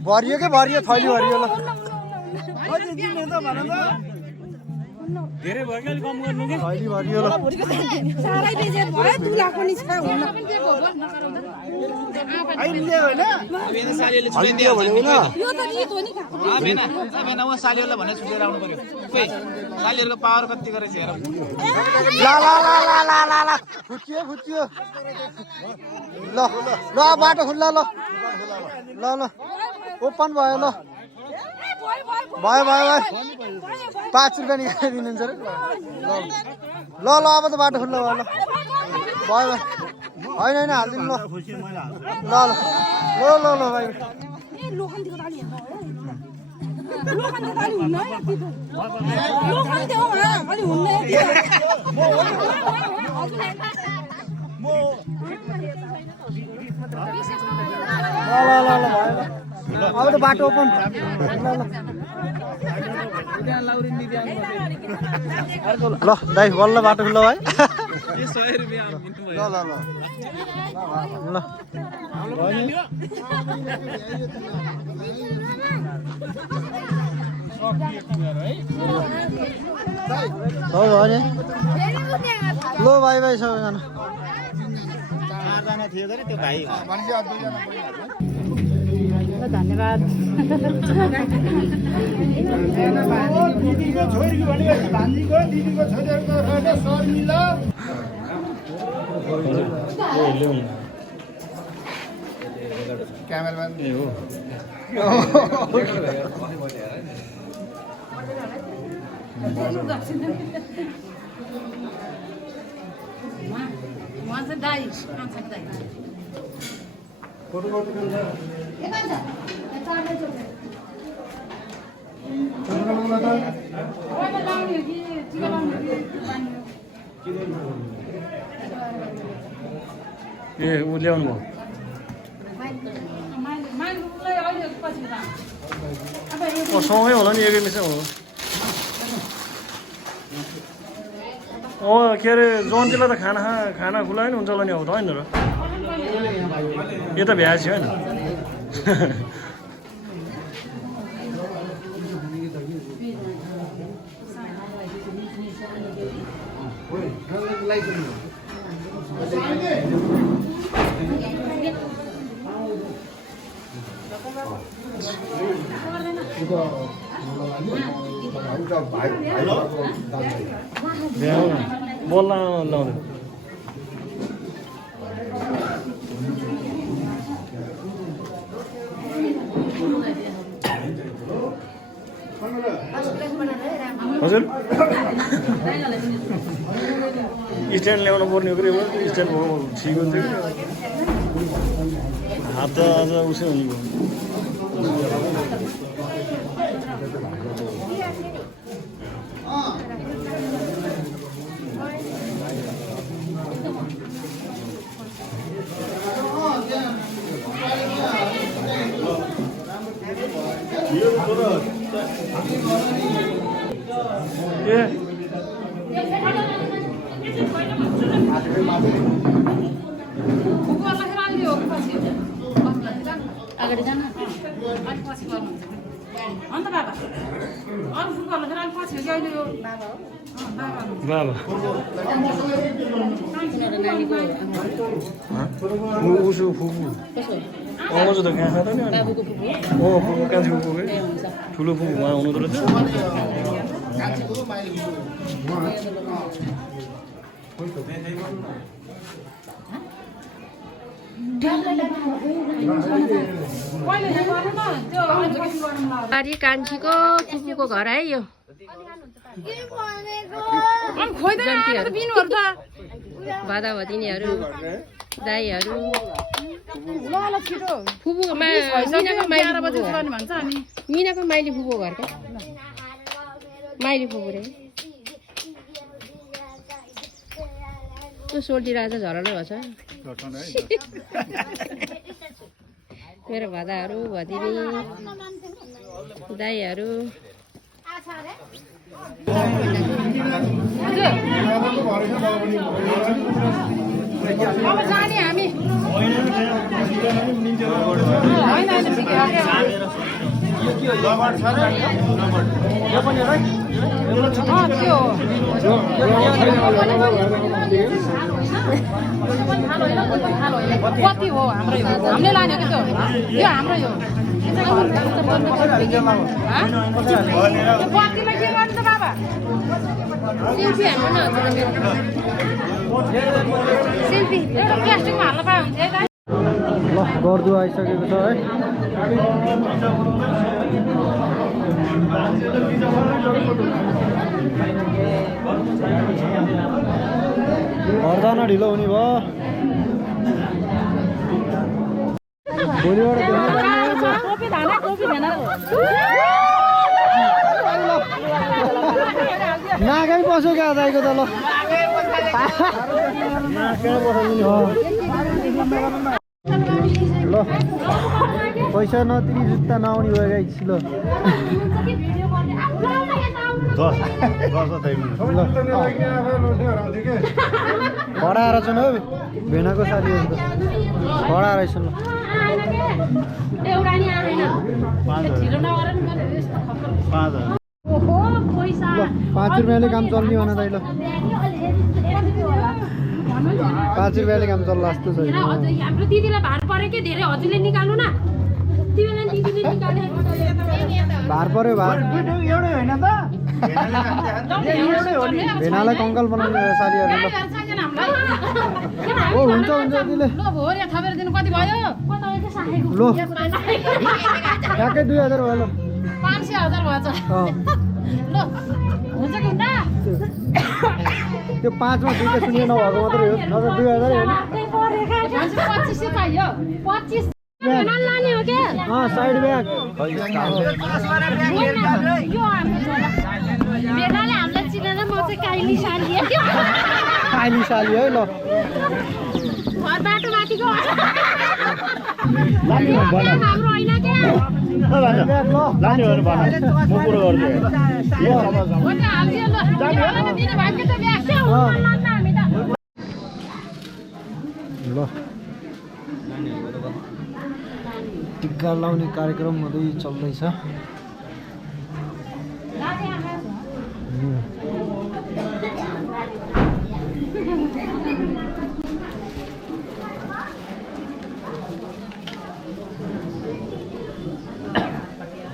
भरियो के भरियो थैली भरियो ल धेरै भयो कि अलिक कम गर्नु कि थैली भरियो ल सारै बेजेत भयो दुला पनि छ अहिले होइन हल्दियो भने हैन यो त गीत हो नि आमेन उ सालीहरुलाई भने छुटेर आउनु पर्यो खोइ सालीहरुको पावर कति गरेछ हेर ला ला ला ला ला ला ला फुटियो फुटियो ल ल बाटो खुल्ला ल ल ल ओपन भयो ल भयो भयो भयो 5 रुपैयाँ निकालिदिनुहुन्छ रे ल ल अब त बाटो खुल्ला भयो ल भयो होइन होइन हालिदिनु ल ल ल ल ल भाइ ए लोखन्तीको ताली हेर्नु लोखन्तीको ताली हुन्न है लोखन्ती हो अलि हुन्न ल ल ल भयो ल अब त बाटो ओपन ल दाइ बल्ल बाटो खुल्ला भाइ ल ल ल ल हो भयो नि ल भाइ भाइ सबैजना चारजना थियो अरे त्यो भाइ धन्यवाद दिदीको छोरी भनेको भान्जीको दिदीको छोरीहरूको शर्मिला ल्याउनु क्यामेराम्यान ए हो ए ऊ ल्याउनु भयो सँगै होला नि एकै मिसै हो के अरे जन्तीलाई त खाना खुला नि हुन्छ होला नि अब त होइन र यो त भ्याएपछि होइन बोल्न लाउँदै हजुर स्ट्यान्ड ल्याउनु पर्ने हो कि स्ट्यान्ड ठिक हुन्थ्यो कि हात त आज उसै हुने भयो अगाडि जानु अलिक पछि गर्नुहुन्छ अन्त बाबा अरू फुल गर्नु फेरि अलिक पछि हो कि अहिले यो बाबा हो बाबा उसो फुपू आउँछु त कहाँ खाँदा नि बाबुको फुपू फुपू कान्छी फुपू ठुलो फुपू उहाँ हुनुहुँदो रहेछ बारी कान्छीको फुपूको घर है यो भादा भतिनीहरू दाईहरू फुपूको मिनाको माइली फुपूको घर क्या माइली फुपू रे त्यो सोल्टी राजा झरलै भएछ मेरो भादाहरू भतिनी दाईहरू अब जाने हामी कति हो हाम्रो हामीले लाने कि त्यो यो हाम्रो यो बत्तीलाई के गर्नु त बाबा सेल्फी हाल्नु न सेल्फी प्लास्टिकमा हाल्न पाए हुन्छ है ल गर्दु आइसकेको छ है घर जान ढिलो हुने भयो भोलिबाट नाकै पस्यो क्या दाइको त ल ल पैसा नतिरी जुत्ता नआउने भयो गाई ल हराएर छन् हौ भेनाको साथीहरू त हराएर छन् ल 5 रुपियाँले काम चल्ने भन दाइ ल 5 रुपियाँले काम चल्ला जस्तो छ हाम्रो दिदीलाई भार पऱ्यो कि धेरै हजुरले निकाल्नु न तिमीलाई दिदीले निकाले भार पर्यो भार एउटै होइन त भेनालाई कङ्काल बनाउने साथीहरू ल ओ हुन्छ हुन्छ दिले ल भोरिया थपेर दिनु कति भयो लो ठ्याक्कै 2000 भयो ल 500,000 भएछ ल हुन्छ कि हुन्न त्यो 5 मा दुईटा शून्य नभएको मात्रै हो नत्र 2000 होइन 2500 चाहियो 25 लाने हो क्या साइड ब्याग यो मेघाले हामीलाई चिनेर म चाहिँ काइली साली काइली साली है ल घर बाटो माथिको हाम्रो होइन क्या लाने हो भने भन म पुरो गर्छु ल टिका लाउने कार्यक्रम हुँदै चल्दैछ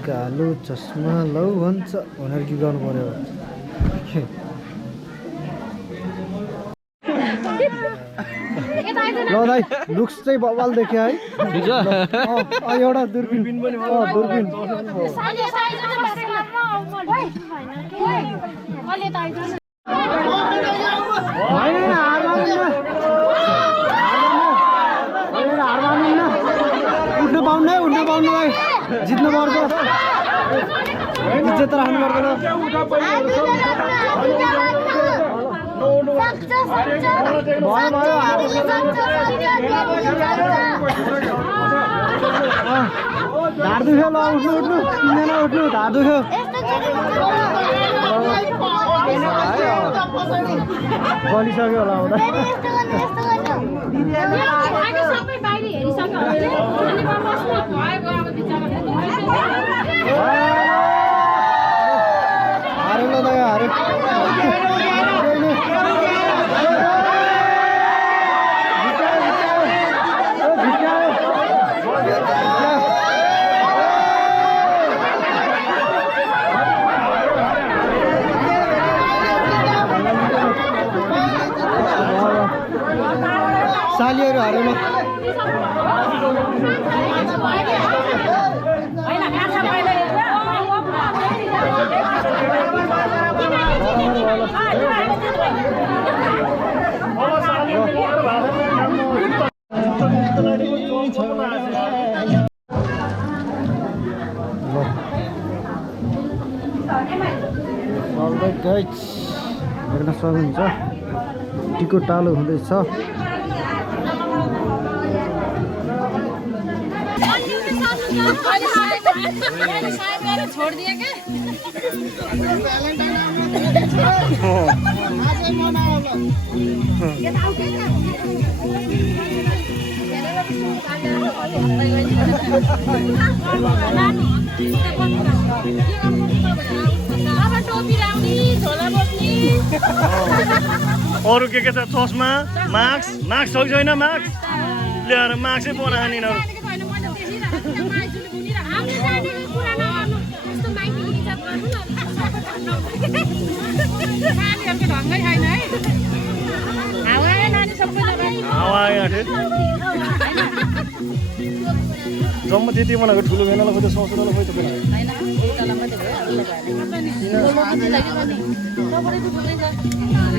कालो चस्मा लौ भन्छ भनेर के गर्नु पर्यो ल दाइ लुक्स चाहिँ बवाल देख्यो है एउटा दूरबीन पनि दूरबीन उठ्नु पाउनु है जित्नु पर्छ इज्जत राख्नु पर्दैन ढाड दुख्यो ल उठ्नु किनेर उठ्नु ढाड दुख्यो गलिसक्यो होला हुँदा सबै बाहिर हेरिसक्यो हारे ल दाइ हारे सालीहरू हारे ल गाइज हेर्न सक्नुहुन्छ टिको टालो हुँदैछ छोडिदिए क्या अरू के छ चस्मा मास्क छ कि छैन मास्क ल्याएर मास्कै बनाएन यिनीहरू ढङ्गै छैन है हावा नानी सबै हावा जम्मा त्यति बनाएको ठुलो भेनालाई खोज्यो ससुरालाई खोइ त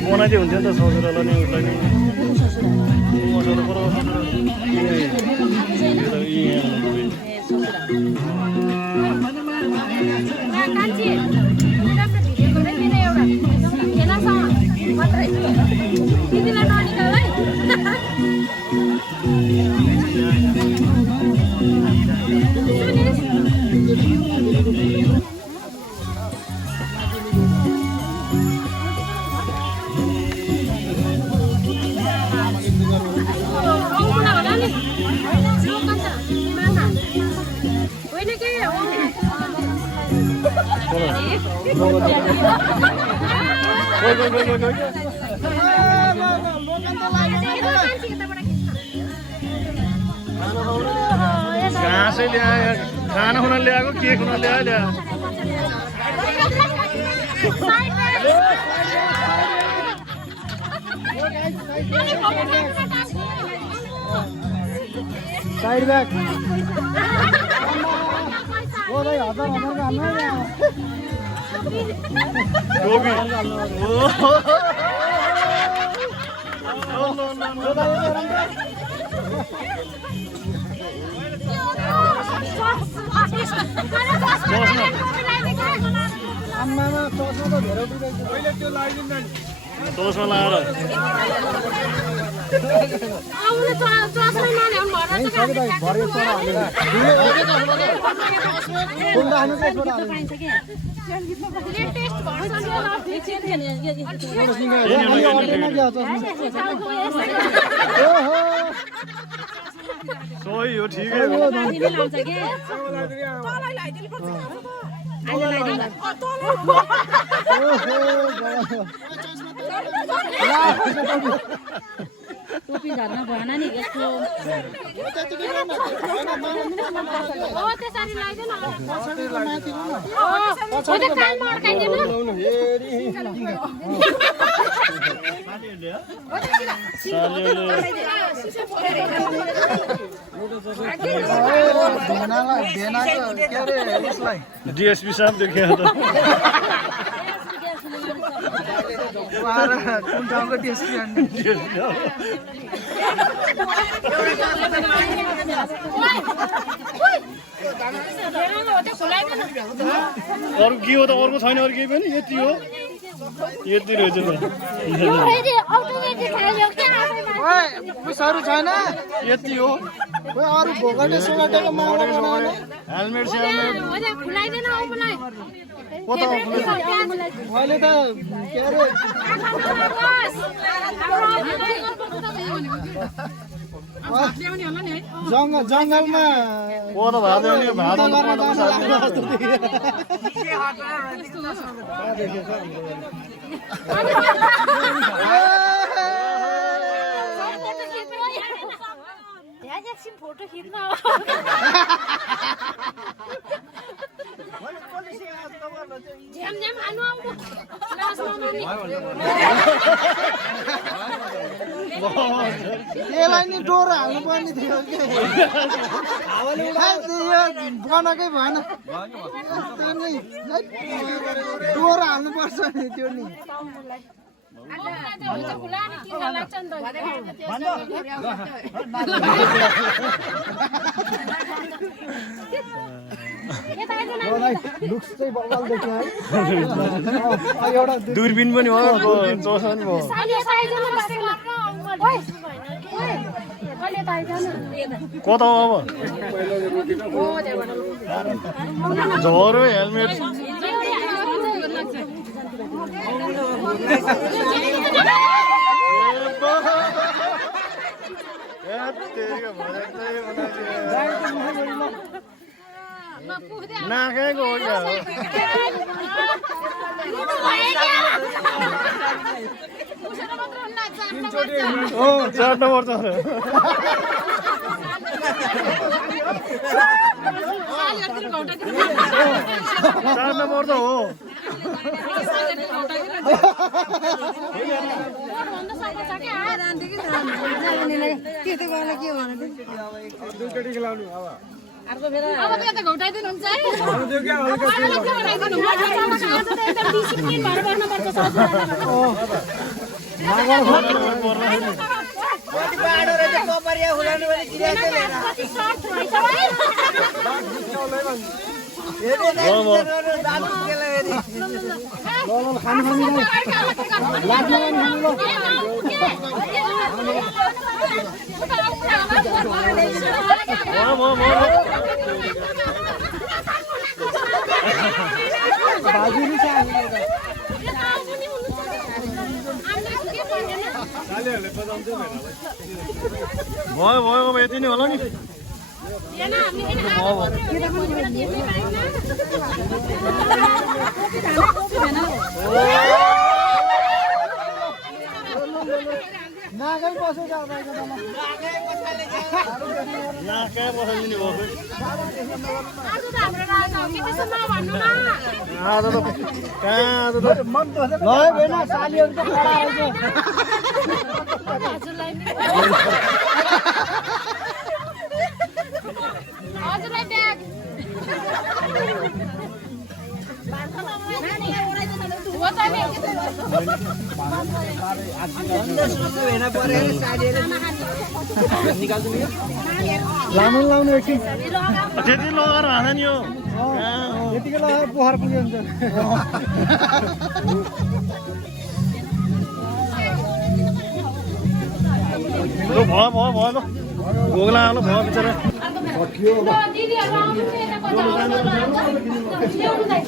बनाइदियो हुन्थ्यो नि त ससुरालाई नि उसलाई नि घाँसै ल्यायो खाना खुना ल्याएको के खुना ल्यायो ल्या साइड बैग ओ भाई हजार का हाल्नु टोपी आम्मामा चस्मा त धेरै उठिरहेको चस्मा लाएर भरे छोरा हालेर छोरा हाल्नु चाहिँ छोरा हाल्नु सही हो ठिकै हो टोपी घरमा भएन नि यस्तो डिएसपी साहब देख्यो त कुन ठाउँको टेस्टी अरू के हो त अर्को छैन अरू केही पनि यति हो यति रहेछ पैसाहरू छैन यति हो अरू भोगटे सोगटेको हेलमेट सेलमेट मैले त के अरे जङ्गलमा कोदो भात ल्याउने भात फोटो खिच्न झ्याम खानु आउनु यसलाई नि डोरो हाल्नु पर्ने थियो बनाएकै भएन डोरो हाल्नु पर्छ नि त्यो नि लुक्स चाहिँ बवाल देख्यो है एउटा दूरबीन पनि हो चस्मा पनि हो कता हो अब झरो हेलमेट नाकेको हो क्या हो चाट्न पर्छ चाट्न पर्छ हो अर्को फेरि अब त्यो त घटाइदिनुहुन्छ है डिसिप्लिन भएर बस्नुपर्छ भयो अब यति नै होला नि नाकै बसेछ नाकै बसाइदिने भयो ल भएन सालीहरू त खडा रहेछ हजुरलाई ब्याग लाउनु लाउनु एकछिन त्यति लगाएर हाल्दा नि हो यतिकै लगाएर पोखर पुग्यो हुन्छ ल भयो भयो भयो ल भोग लाग्यो भयो बिचरा दिदीहरू आउनु चाहिँ यता कता ल्याउनु दाइ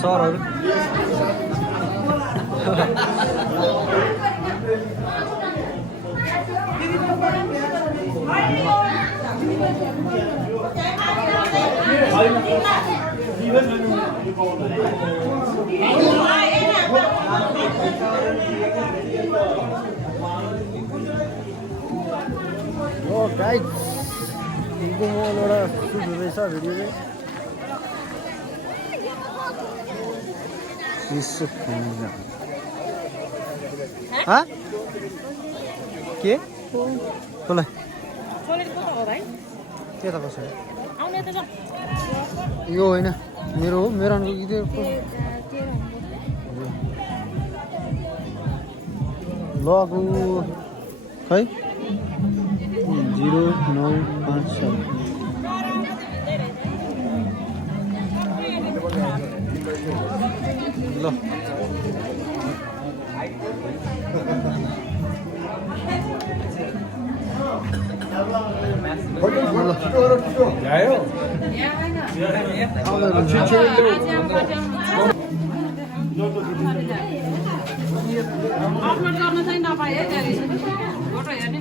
सरहरू गाइड एउटा सुट हुँदैछ भिडियो चाहिँ के कसलाई के त कसो यो होइन मेरो हो मेरो गीत लगु खै 0957 ल अपलोड गर्न चाहिँ नपाए है फोटो हेर्नै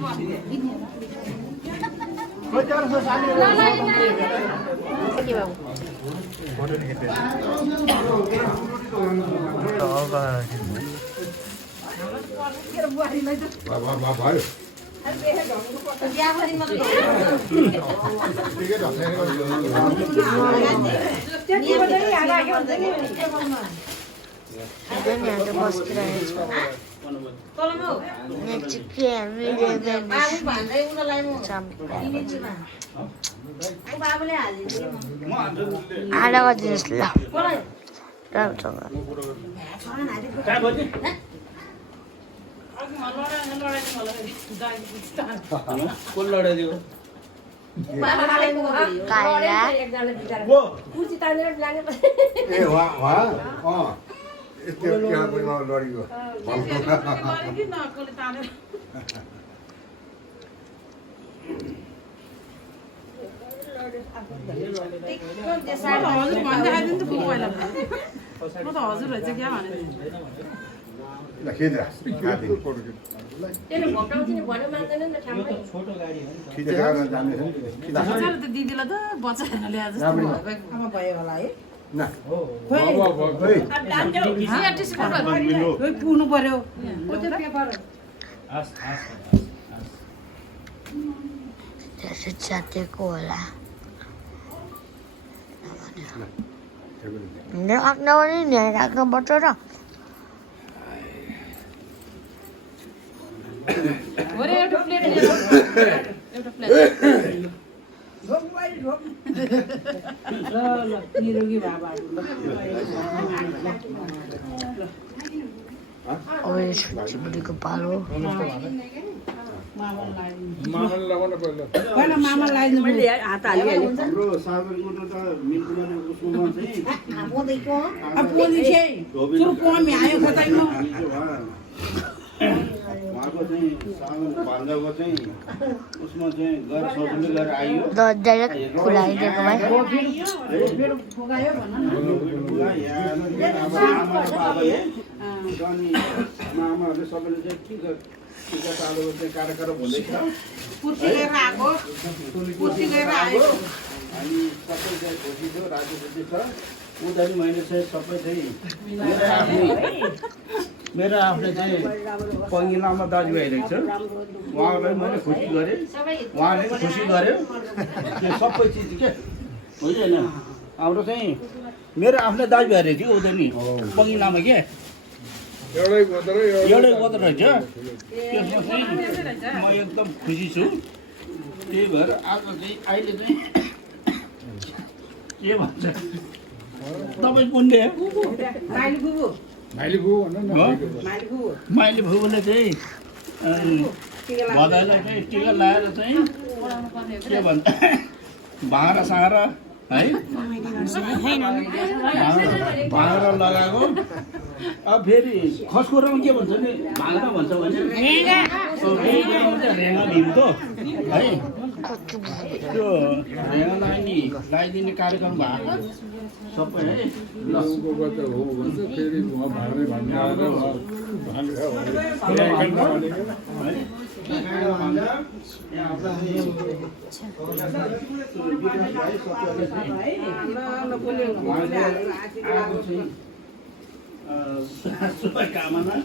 पर्ने आधा गरिदिनुहोस् ल हजुर भन्दाखेरि त खुब पहिला म त हजुरहरू चाहिँ क्या भने दिदीलाई त बचाएर ल्याए जस्तो भयो होला है पुग्नु पर्यो च्यातेको होला राख्न पनि न्याय राख्नुपर्छ र एउटा प्लेट एउटा प्लेट निरोगी छुट्टीको पालो मामा लगाइदिनु मैले हात हालिहालेँ हाम्रो साबरकोट त मिलकुमारी उसमा चाहिँ उहाँको चाहिँ साबन भन्दाको चाहिँ उसमा चाहिँ गएर सजिलो गरेर आइयो डाइरेक्ट खुलाइदिएको भए आमाहरूले सबैले चाहिँ टिका चालोको चाहिँ कार्यक्रम हुँदैछ अनि सबै चाहिँ खुसी छ राज्य खुसी छ उता मैले चाहिँ सबै चाहिँ मेरो आफ्नै मेरो आफ्नो चाहिँ पङ्गी लामा दाजुभाइ रहेछ उहाँलाई मैले खुसी गरेँ उहाँले पनि खुसी गर्यो त्यो सबै चिज के हो कि होइन हाम्रो चाहिँ मेरो आफ्नो दाजुभाइ रहेछ कि उता नि पङ्गी लामा के एउटै गोत्र एउटै गोत्र रहेछ त्यसमा चाहिँ म एकदम खुसी छु त्यही भएर आज चाहिँ अहिले चाहिँ के भन्छ तपाईँ कुनले माइली बुबुले चाहिँ भदाइलाई चाहिँ टिका लगाएर चाहिँ के भन्छ भाँडा साँडा है भाँडा लगाएको अब फेरि खसखुरामा के भन्छ नि भाँडा भन्छ भने रेगा भीमको है त्यो रेगालाई नि लगाइदिने कार्यक्रम भएको सबै है हो भन्छ फेरि उहाँ भाग्ने भन्ने आएर शुभकामना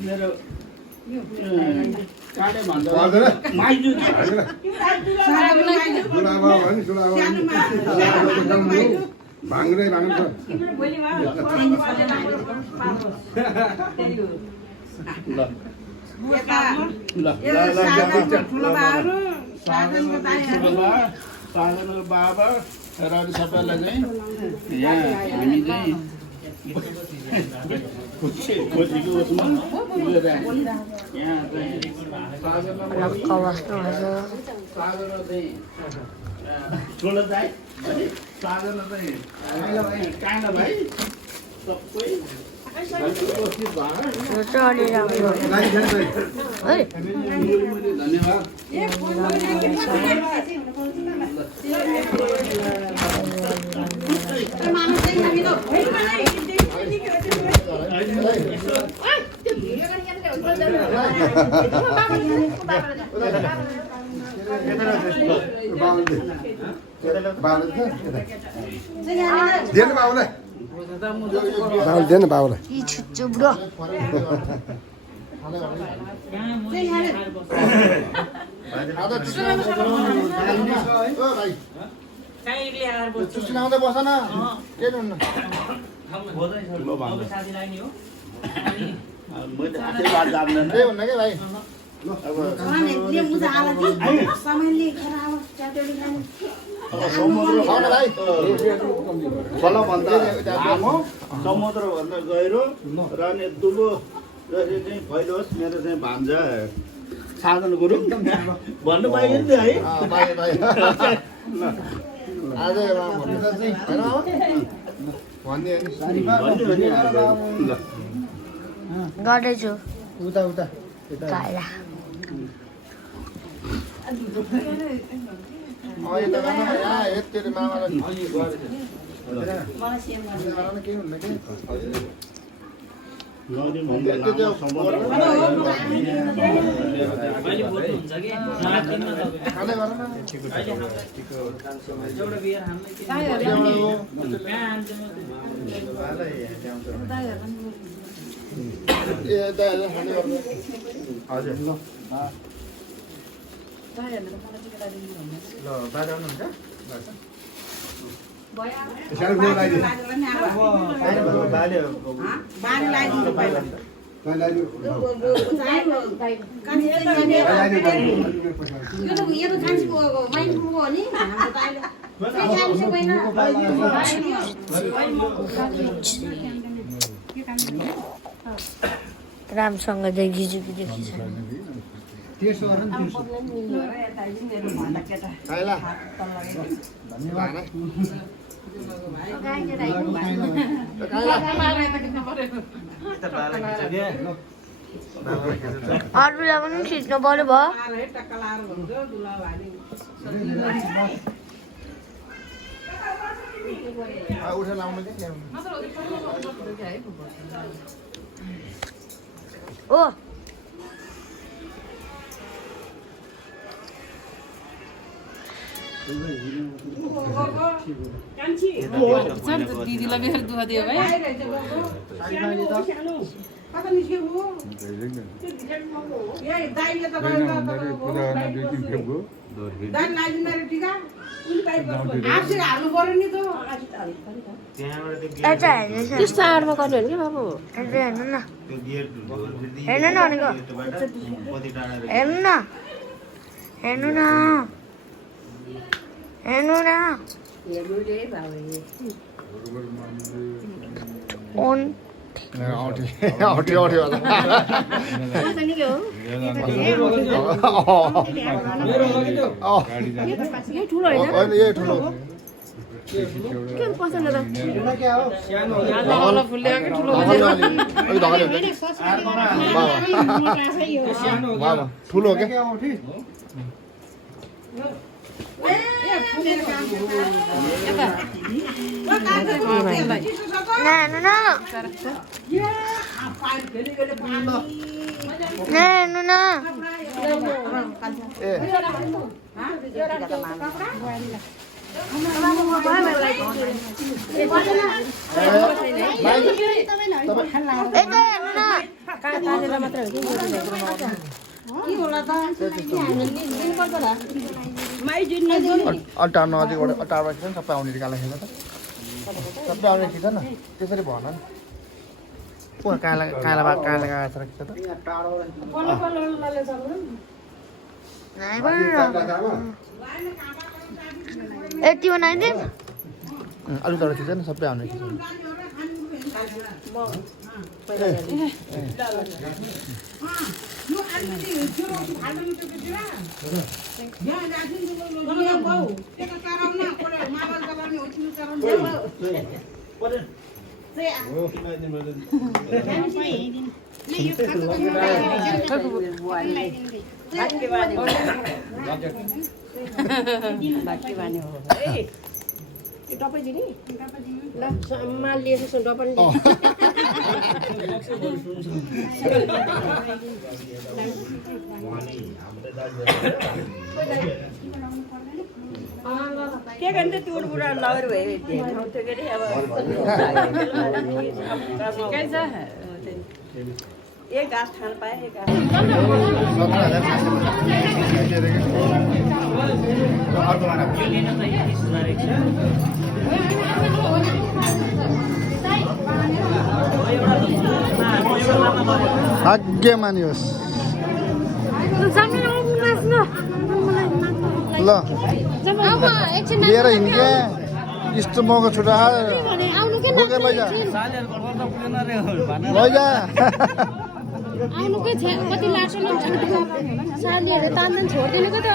मेरो काले भन्छ माइजू भाङ्रै भाङ्छ साधनको बाबा र सबैलाई चाहिँ यहाँ हामी चाहिँ खोजीको उसमा यहाँ चाहिँ साधना चाहिँ ठुलो दाइ साधना चाहिँ काना भाइ सबै धन्यवाद दिनु बाबुलाई दिनु बाबुलाई यी छुच्चो बुढो सुनाउँदै बस न के गर्नु मैले आशीर्वाद जान्दैन त्यही भन्नु क्या भाइ समुद्र भाइ फलभन्दा लामो समुद्रभन्दा गहिरो र नि दुलो जसरी चाहिँ फैलोस् मेरो चाहिँ भान्जा साधन गुरुङ भन्नु पाइयो नि है आज भन्नु त चाहिँ होइन गर्दैछु उता उता गाइला यता गर्न यहाँ यति मामालाई के हुन्न कि हजुर ल बाजा आउनुहुन्छ रामसँग देखिछु कि देखिन्छ अरूलाई पनि खिच्नु पर्यो भयो उठेर लाउनु ओ दिदीलाई मेरो दुःख दियो भाइ त्यस्तो आडमा गर्नु होइन कि बाबु हेर्नु न हेर्नु न भनेको हेर्नु न हेर्नु न हेर्नु न ओन ठुलो होइन के पसन्द त ठुलो के टाढो नजिकबाट टाढो खिच्छ नि सबै आउने काला खेल्छ त सबै आउने खिच्छ न त्यसरी भन न को काला काला काला काला खिच्छ त यति बनाइदिए अलिक टाढो खिच्छ नि सबै आउने खिच्छ टपै दिने ल माल लिएपछि टपै के गर्छ त्यो बुढा लवर भयो त्यो के अरे अब ठिकै छ एक घाँस खान पाए एक भाग्य मानियोस् ल लिएर हिँड्के यस्तो मौका छुटा बोकेर लैजा लैजा आउनुकै कति लाग्छ नि सालीहरूले तान्दैन छोडिदिनुको त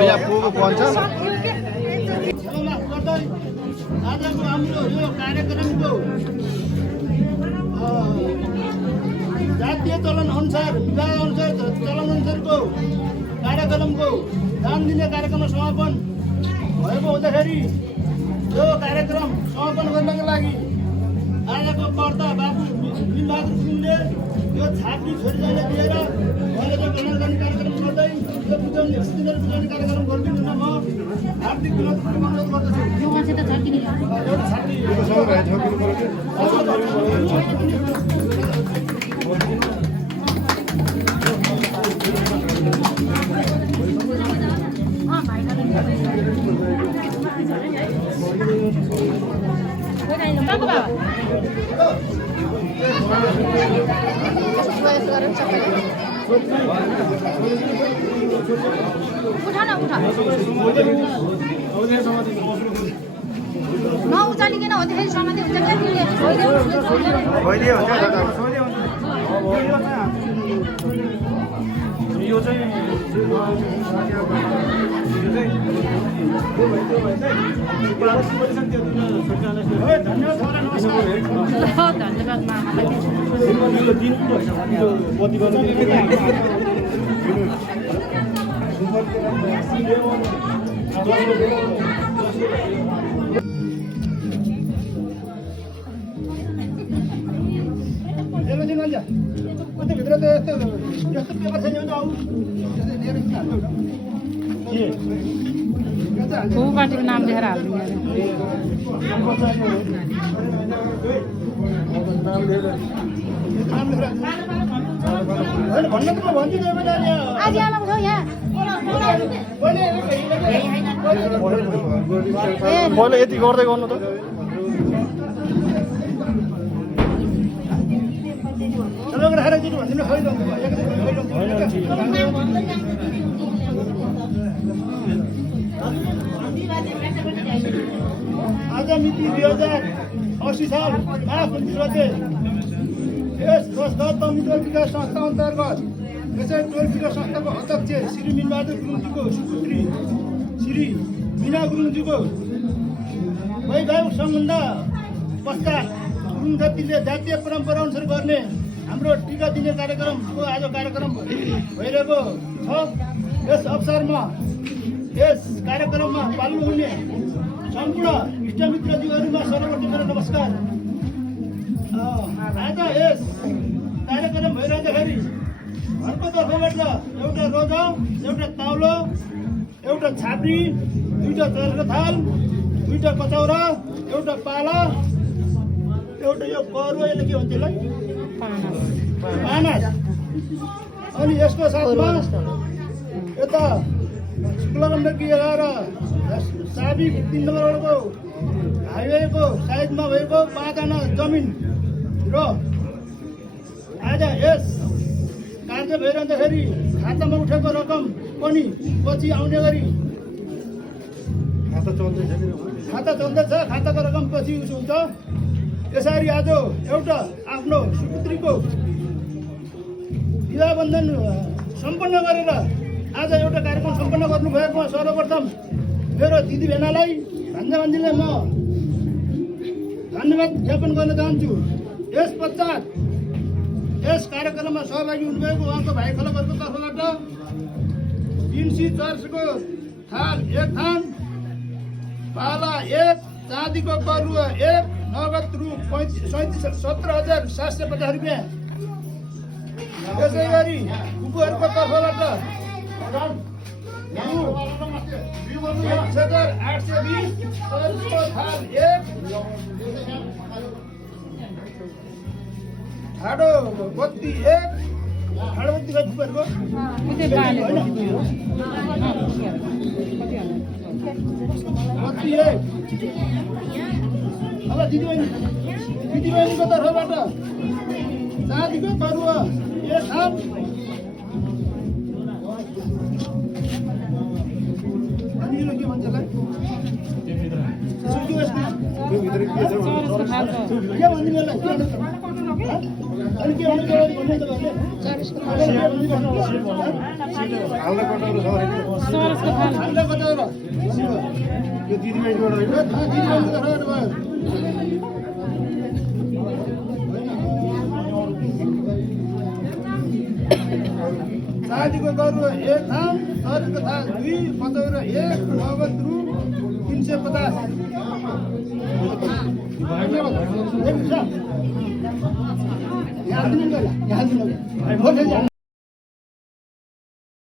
यहाँ पुगो पन्छ आजको हाम्रो यो कार्यक्रमको जातीय चलन अनुसार विभाग अनुसार चलन अनुसारको कार्यक्रमको दान दिने कार्यक्रममा समापन भएको हुँदाखेरि यो कार्यक्रम समापन गर्नको लागि आजको कर्ता बाबु बिलबहादुर गुरुङले यो छात्री छोरीलाई दिएर उहाँले जो कल्याण गर्ने कार्यक्रम गर्दै यो बुझाउने कार्यक्रम गरिदिनु म हार्दिक अनुरोध गर्दछु नउचालिकन हो त्यसरी समाधि हुन्छ यो चाहिँ यस्तो पेपर छैन भने आऊ त्यसले लिएर किन हाल्नु एउटा के पार्टीको नाम लेखेर हाल्नु नाम लिएर होइन भन्न त म भन्छु नि एउटा आज आमा छौ यहाँ पहिला यति गर्दै गर्नु त सबैको राखेर दिनु भन्दिनु खै आज मिति 2080 साल मार्च 29 गते यस संस्था मित्र विकास संस्था अन्तर्गत यसै टोल विकास संस्थाको अध्यक्ष श्री मिनबहादुर गुरुङजीको सुपुत्री श्री मिना गुरुङजीको वैवाहिक सम्बन्ध पश्चात गुरुङ जातिले जातीय परम्परा अनुसार गर्ने हाम्रो टिका दिने कार्यक्रमको आज कार्यक्रम भइरहेको छ। यस अवसरमा यस कार्यक्रममा पाल्नु हुने सम्पूर्ण इष्टमित्रज्यूहरूमा सर्वप्रथम मेरो नमस्कार। आज यस कार्यक्रम भइरहँदाखेरि घरको तर्फबाट एउटा रोजा, एउटा ताउलो, एउटा छाप्री, 2टा तेलको थाल, 2टा कचौरा, एउटा पाला, एउटा यो करुवा, यसले के भन्छ यसलाई पानास, अनि यसको साथमा यता शुक्लगण्डकी 11 साबी 3 नम्बरको हाइवेको साइडमा भएको 5 आना जमिन र आज यस कार्य भइरहँदाखेरि खातामा उठेको रकम पनि पछि आउने गरी खाता चल्दैछ, खाताको रकम पछि उसो हुन्छ। यसरी आज एउटा आफ्नो सुपुत्रीको विवाह बन्धन सम्पन्न गरेर आज एउटा कार्यक्रम सम्पन्न गर्नुभएकोमा सर्वप्रथम मेरो दिदी भेनालाई भान्जाभान्जीलाई म धन्यवाद ज्ञापन गर्न चाहन्छु। यस पश्चात यस कार्यक्रममा सहभागी हुनुभएको उहाँको भाइ खलकहरूको तर्फबाट बिन्सी चर्चको थाल 1 थान, पाला 1, चाँदीको बरुवा 1, नगद रु 17,750 रुपियाँ। यसै गरी कुकुरहरूको तर्फबाट 1,820 चर्चको थाल 1, ठाडो बत्ती 1, ठाडो बत्ती खै कुकुरको बत्ती 1। अब दिदीबहिनीको तर्फबाट चाँदीको बरुवा 1 थान, अनि यो के भन्छ यसलाई के भनिदिनु यसलाई अनि के भन्नु हाल्दा कताबाट यो दिदीबहिनीबाट होइन दिदीबहिनीको तर्फबाट भयो। चाँदीको बरुवा 1 थान, चर्चको थाल 2, कचौरा 1, नगद रु 350। यहाँ